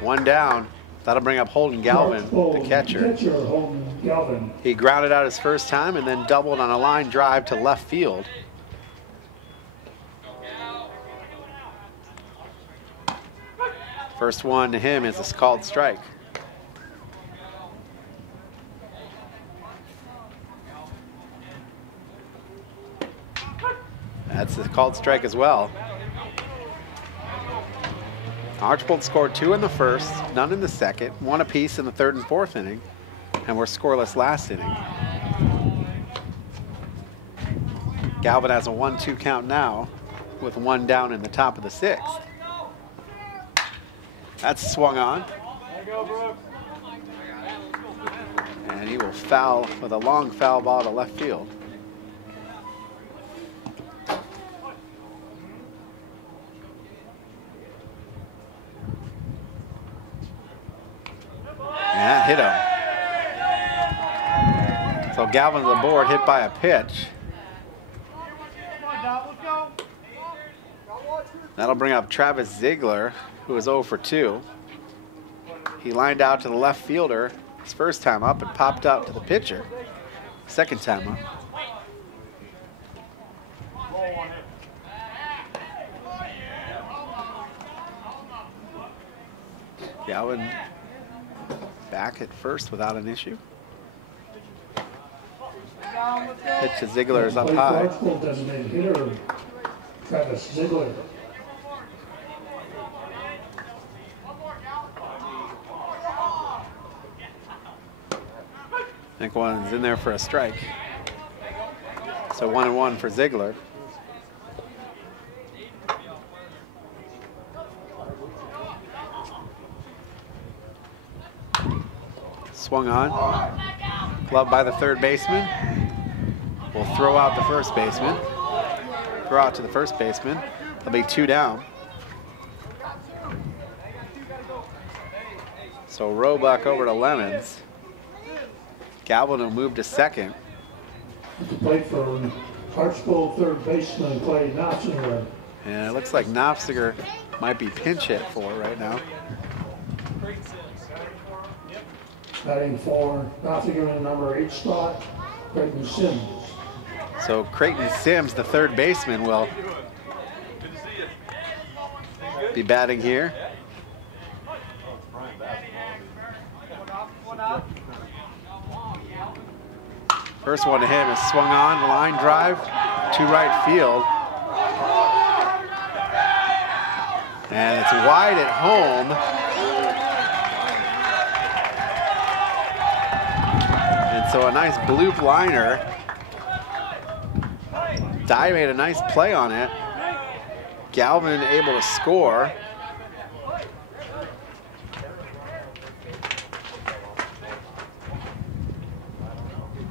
1 down. That'll bring up Holden Galvin, the catcher. He grounded out his first time and then doubled on a line drive to left field. First one to him is a called strike. That's a called strike as well. Archbold scored 2 in the first, none in the second, 1 apiece in the 3rd and 4th inning, and we're scoreless last inning. Galvin has a 1-2 count now with 1 down in the top of the 6th. That's swung on. And he will foul with a long foul ball to left field. And that hit him. So Galvin's aboard, hit by a pitch. That'll bring up Travis Ziegler, who was 0 for 2. He lined out to the left fielder his first time up and popped out to the pitcher second time up. Galvin back at first without an issue. Pitch to Ziegler is up high. Archbold designated hitter, Travis Ziegler. I think one's in there for a strike. So 1-1 for Ziegler. Swung on. Glove by the third baseman. Will throw out the first baseman. Throw out to the first baseman. There'll be 2 down. So Roebuck over to Lemons. Galvin will move to second. To play for Archbold third baseman Clay Knopfsinger. And it looks like Knopfsinger might be pinch hit for right now. Batting for Knopfsinger in number 8 spot, Creighton Sims. So Creighton Sims, the third baseman, will be batting here. First one to him is swung on, line drive to right field. And it's wide at home. And so a nice bloop liner. Dye made a nice play on it. Galvin able to score.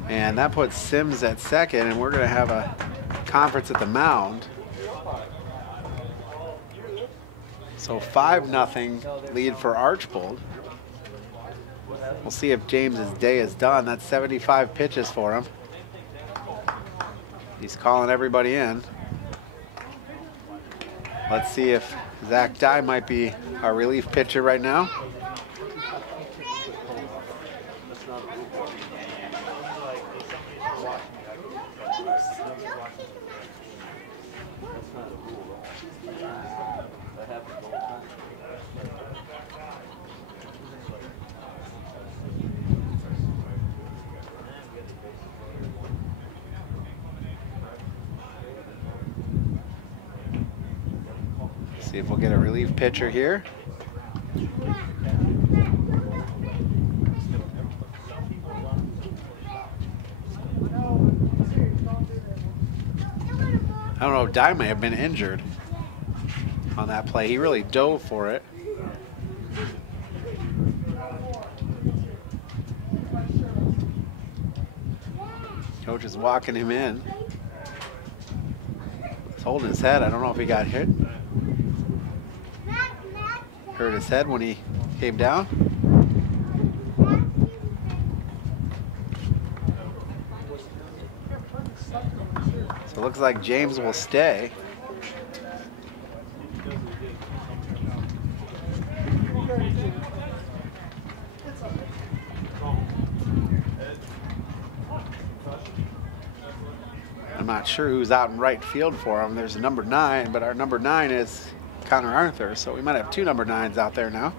And that puts Sims at second, and we're going to have a conference at the mound. So 5-0 lead for Archbold. We'll see if James's day is done. That's 75 pitches for him. He's calling everybody in. Let's see if Zach Dye might be our relief pitcher right now. See if we'll get a relief pitcher here. I don't know, Dye may have been injured on that play. He really dove for it. Coach is walking him in. He's holding his head. I don't know if he got hit. Hurt his head when he came down. So it looks like James will stay. I'm not sure who's out in right field for him. There's a number 9, but our number 9 is Connor Arthur, so we might have 2 number 9s out there now.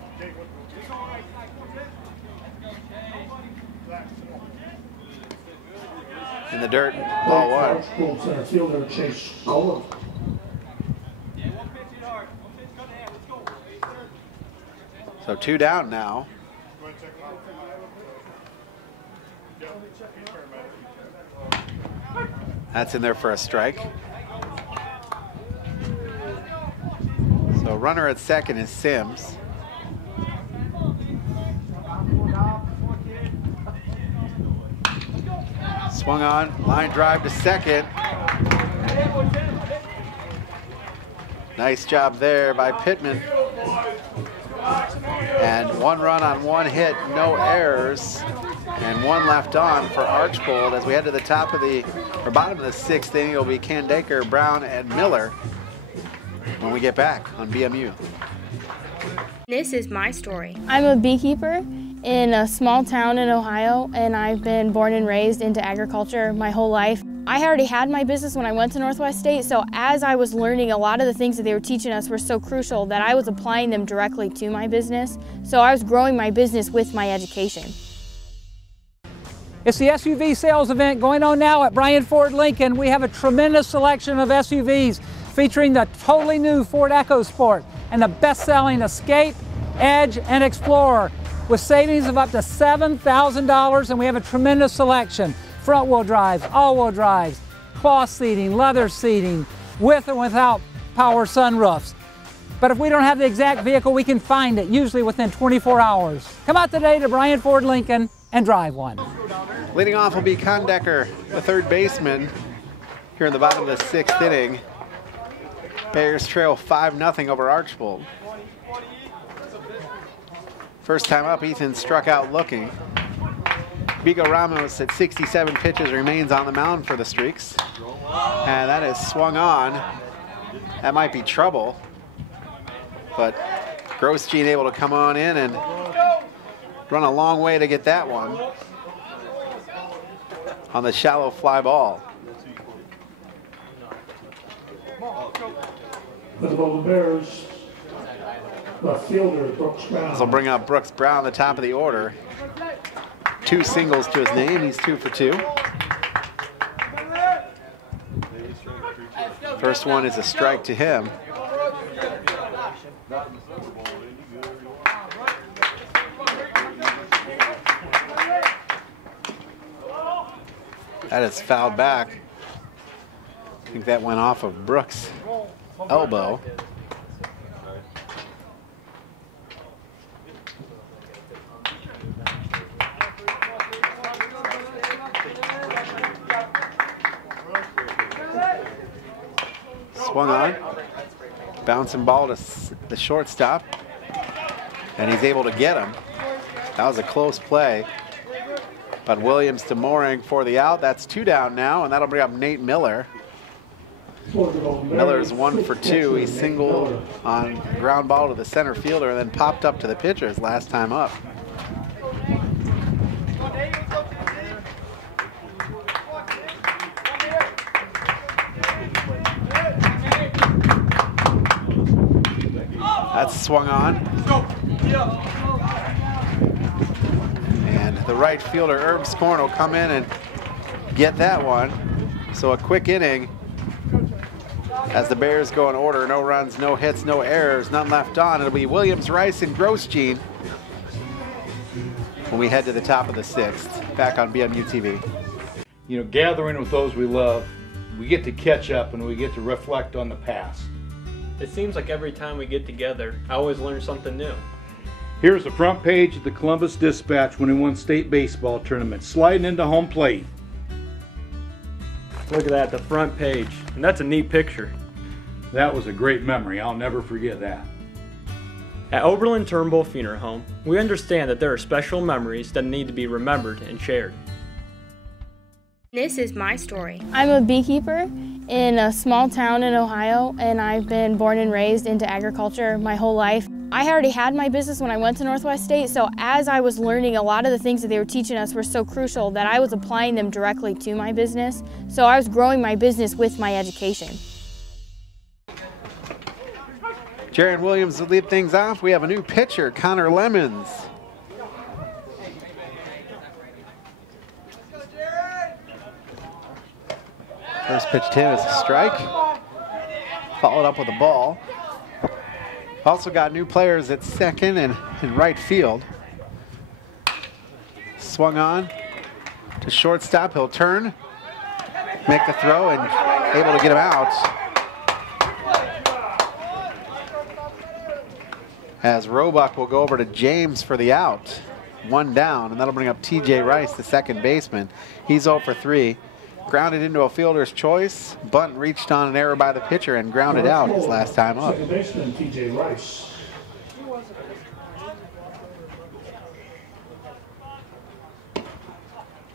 In the dirt, ball 1. Archbold center fielder Chase Golub. So 2 down now. That's in there for a strike. So runner at second is Sims. Swung on, line drive to second. Nice job there by Pittman. And 1 run on 1 hit, no errors, and 1 left on for Archbold. As we head to the top of the, or bottom of the 6th inning, it'll be Candaker, Brown, and Miller. when we get back on BMU. This is my story. I'm a beekeeper in a small town in Ohio, and I've been born and raised into agriculture my whole life. I already had my business when I went to Northwest State, so as I was learning, a lot of the things that they were teaching us were so crucial that I was applying them directly to my business. So I was growing my business with my education. It's the SUV sales event going on now at Bryan Ford Lincoln. We have a tremendous selection of SUVs featuring the totally new Ford EcoSport and the best-selling Escape, Edge, and Explorer with savings of up to $7,000, and we have a tremendous selection. Front-wheel drives, all-wheel drives, cloth seating, leather seating, with and without power sunroofs. But if we don't have the exact vehicle, we can find it, usually within 24 hours. Come out today to Bryan Ford Lincoln and drive one. Leading off will be Kondecker, the third baseman, here in the bottom of the sixth inning. Bears trail 5-0 over Archbold. First time up, Ethan struck out looking. Vigo Ramos at 67 pitches remains on the mound for the Streaks. And that is swung on. That might be trouble. But Grosjean able to come on in and run a long way to get that one on the shallow fly ball. For the Golden Bears, left fielder Brooks Brown. This will bring up Brooks Brown, the top of the order. 2 singles to his name. He's 2 for 2. First one is a strike to him. That is fouled back. I think that went off of Brooks' elbow. Swung on, bouncing ball to the shortstop, and he's able to get him. That was a close play, but Williams to Mooring for the out. That's 2 down now, and that'll bring up Nate Miller. Miller's 1 for 2. He singled on ground ball to the center fielder and then popped up to the pitcher his last time up. That's swung on. And the right fielder, Herb Scorn, will come in and get that one. So a quick inning as the Bears go in order. No runs, no hits, no errors, none left on. It'll be Williams, Rice, and Grosjean when we head to the top of the 6th. Back on BMU TV. You know, gathering with those we love, we get to catch up and we get to reflect on the past. It seems like every time we get together, I always learn something new. Here's the front page of the Columbus Dispatch when he won state baseball tournament, sliding into home plate. Look at that, the front page. And that's a neat picture. That was a great memory. I'll never forget that. At Oberlin Turnbull Funeral Home, we understand that there are special memories that need to be remembered and shared. This is my story. I'm a beekeeper in a small town in Ohio, and I've been born and raised into agriculture my whole life. I already had my business when I went to Northwest State, so as I was learning, a lot of the things that they were teaching us were so crucial that I was applying them directly to my business. So I was growing my business with my education. Jaron Williams to lead things off. We have a new pitcher, Connor Lemons. First pitch to him is a strike. Followed up with a ball. Also got new players at second and in right field. Swung on to shortstop. He'll turn, make the throw, and able to get him out. As Roebuck will go over to James for the out. 1 down, and that'll bring up TJ Rice, the second baseman. He's 0 for 3. Grounded into a fielder's choice. Bunt reached on an error by the pitcher and grounded out his last time up. Second baseman TJ Rice.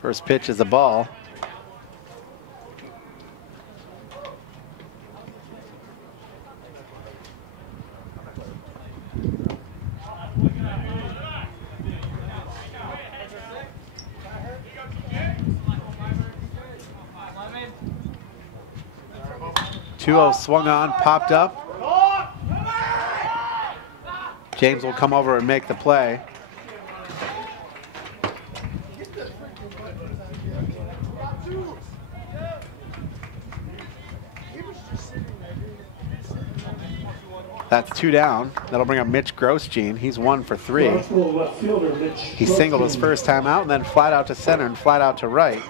First pitch is a ball. 2-0 swung on, popped up. James will come over and make the play. That's 2 down. That'll bring up Mitch Grosjean. He's 1 for 3. He singled his first time out and then flat out to center and flat out to right.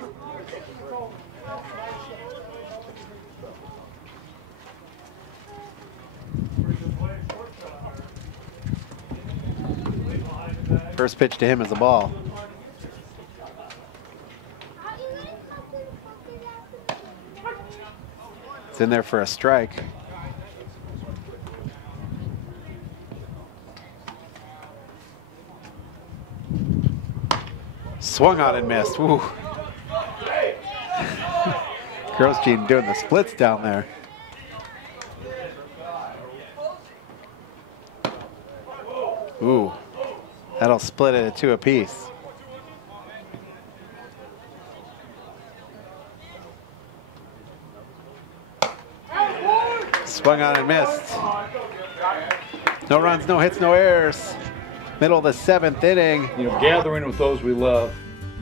First pitch to him is a ball. It's in there for a strike. Swung on and missed. Woo. Grosjean doing the splits down there. Ooh. That'll split it at 2 apiece. Swung on and missed. No runs, no hits, no errors. Middle of the 7th inning. You know, gathering with those we love,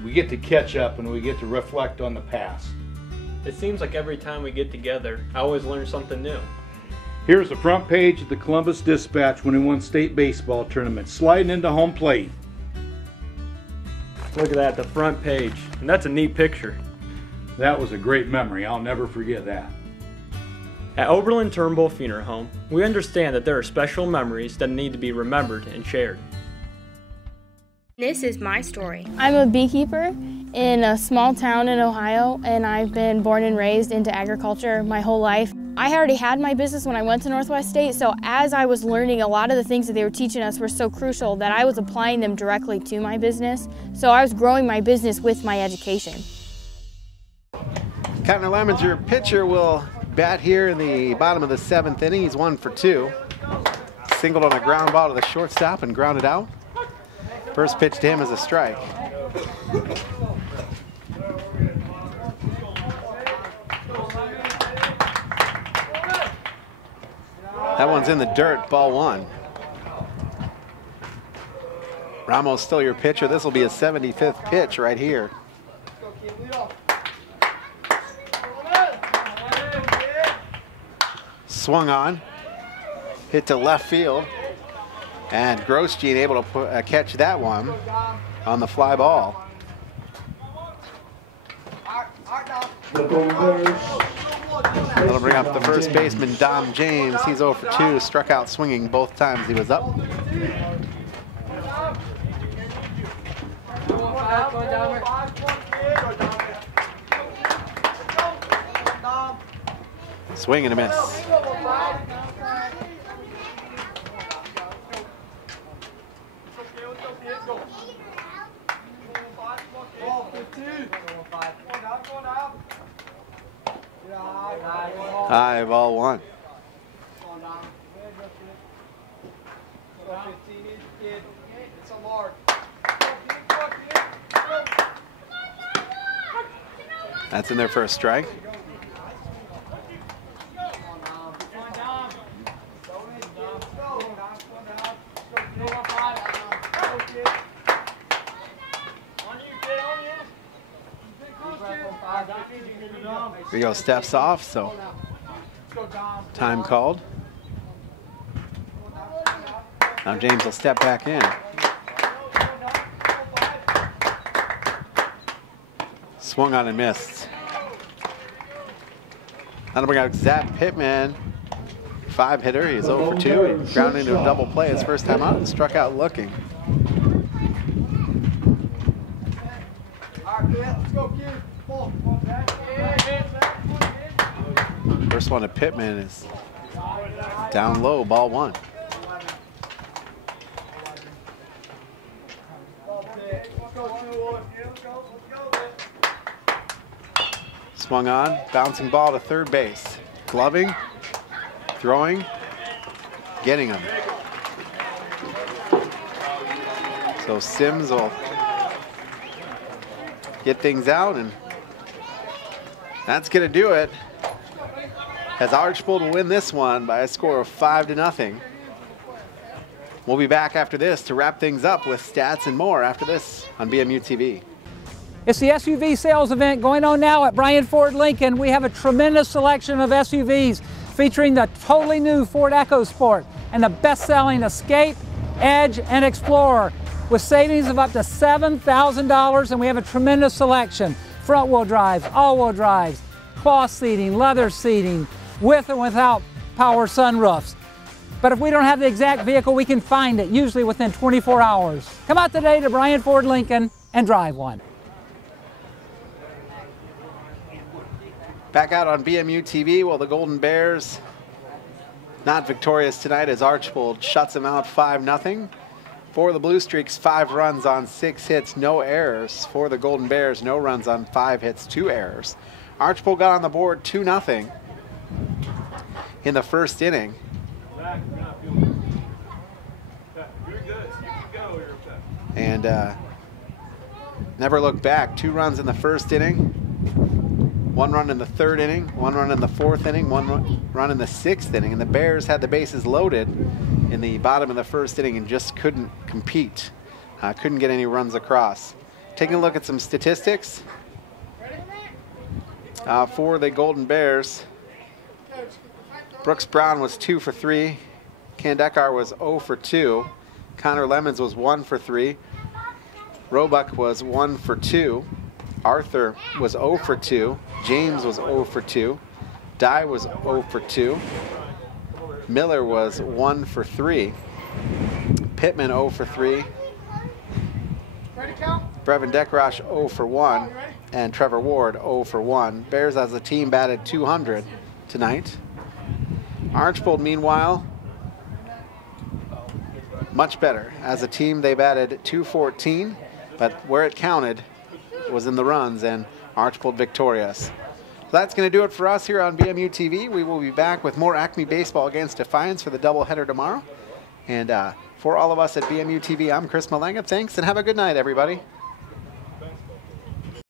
we get to catch up and we get to reflect on the past. It seems like every time we get together, I always learn something new. Here's the front page of the Columbus Dispatch when he won state baseball tournament, sliding into home plate. Look at that, the front page. And that's a neat picture. That was a great memory. I'll never forget that. At Oberlin Turnbull Funeral Home, we understand that there are special memories that need to be remembered and shared. This is my story. I'm a beekeeper in a small town in Ohio, and I've been born and raised into agriculture my whole life. I already had my business when I went to Northwest State, so as I was learning, a lot of the things that they were teaching us were so crucial that I was applying them directly to my business. So I was growing my business with my education. Connor Lemons, your pitcher, will bat here in the bottom of the 7th inning. He's 1 for 2. Singled on a ground ball to the shortstop and grounded out. First pitch to him is a strike. That one's in the dirt, ball 1. Ramos still your pitcher. This will be a 75th pitch right here. Swung on, hit to left field, and Grosjean able to catch that one on the fly ball. That'll bring up the first baseman, Dom James. He's 0 for 2, struck out swinging both times he was up. Swing and a miss. High, ball 1. That's in there for a strike. Rio steps off, so time called. Now James will step back in. Swung on and missed. That'll bring out Zach Pittman, 5-hitter. He's 0 for 2. He grounded into a double play his first time out and struck out looking. First one to Pittman is down low, ball 1. Swung on, bouncing ball to third base. Gloving, throwing, getting him. So Sims will get things out, and that's going to do it. as Archbold will win this one by a score of 5-0. We'll be back after this to wrap things up with stats and more after this on BMU TV. It's the SUV sales event going on now at Bryan Ford Lincoln. We have a tremendous selection of SUVs featuring the totally new Ford EcoSport and the best-selling Escape, Edge, and Explorer with savings of up to $7,000, and we have a tremendous selection. Front-wheel drives, all-wheel drives, cloth seating, leather seating, with and without power sunroofs. But if we don't have the exact vehicle, we can find it, usually within 24 hours. Come out today to Bryan Ford Lincoln and drive one. Back out on BMU TV, well, the Golden Bears not victorious tonight as Archbold shuts them out 5-0. For the Blue Streaks, 5 runs on 6 hits, no errors. For the Golden Bears, no runs on 5 hits, 2 errors. Archbold got on the board 2-0 in the first inning. And never looked back. 2 runs in the first inning, 1 run in the third inning, 1 run in the fourth inning, 1 run in the sixth inning. And the Bears had the bases loaded in the bottom of the first inning and just couldn't compete. Couldn't get any runs across. Taking a look at some statistics for the Golden Bears. Brooks Brown was 2 for 3. Ken Deckar was 0 for 2. Connor Lemons was 1 for 3. Roebuck was 1 for 2. Arthur was 0 for 2. James was 0 for 2. Dye was 0 for 2. Miller was 1 for 3. Pittman 0 for 3. Brevin Deckrosh 0 for 1. And Trevor Ward 0 for 1. Bears as a team batted 200 tonight. Archbold, meanwhile, much better. As a team, they batted 214, but where it counted was in the runs, and Archbold victorious. So that's going to do it for us here on BMU TV. We will be back with more Acme baseball against Defiance for the doubleheader tomorrow. And for all of us at BMU TV, I'm Chris Malenga. Thanks, and have a good night, everybody.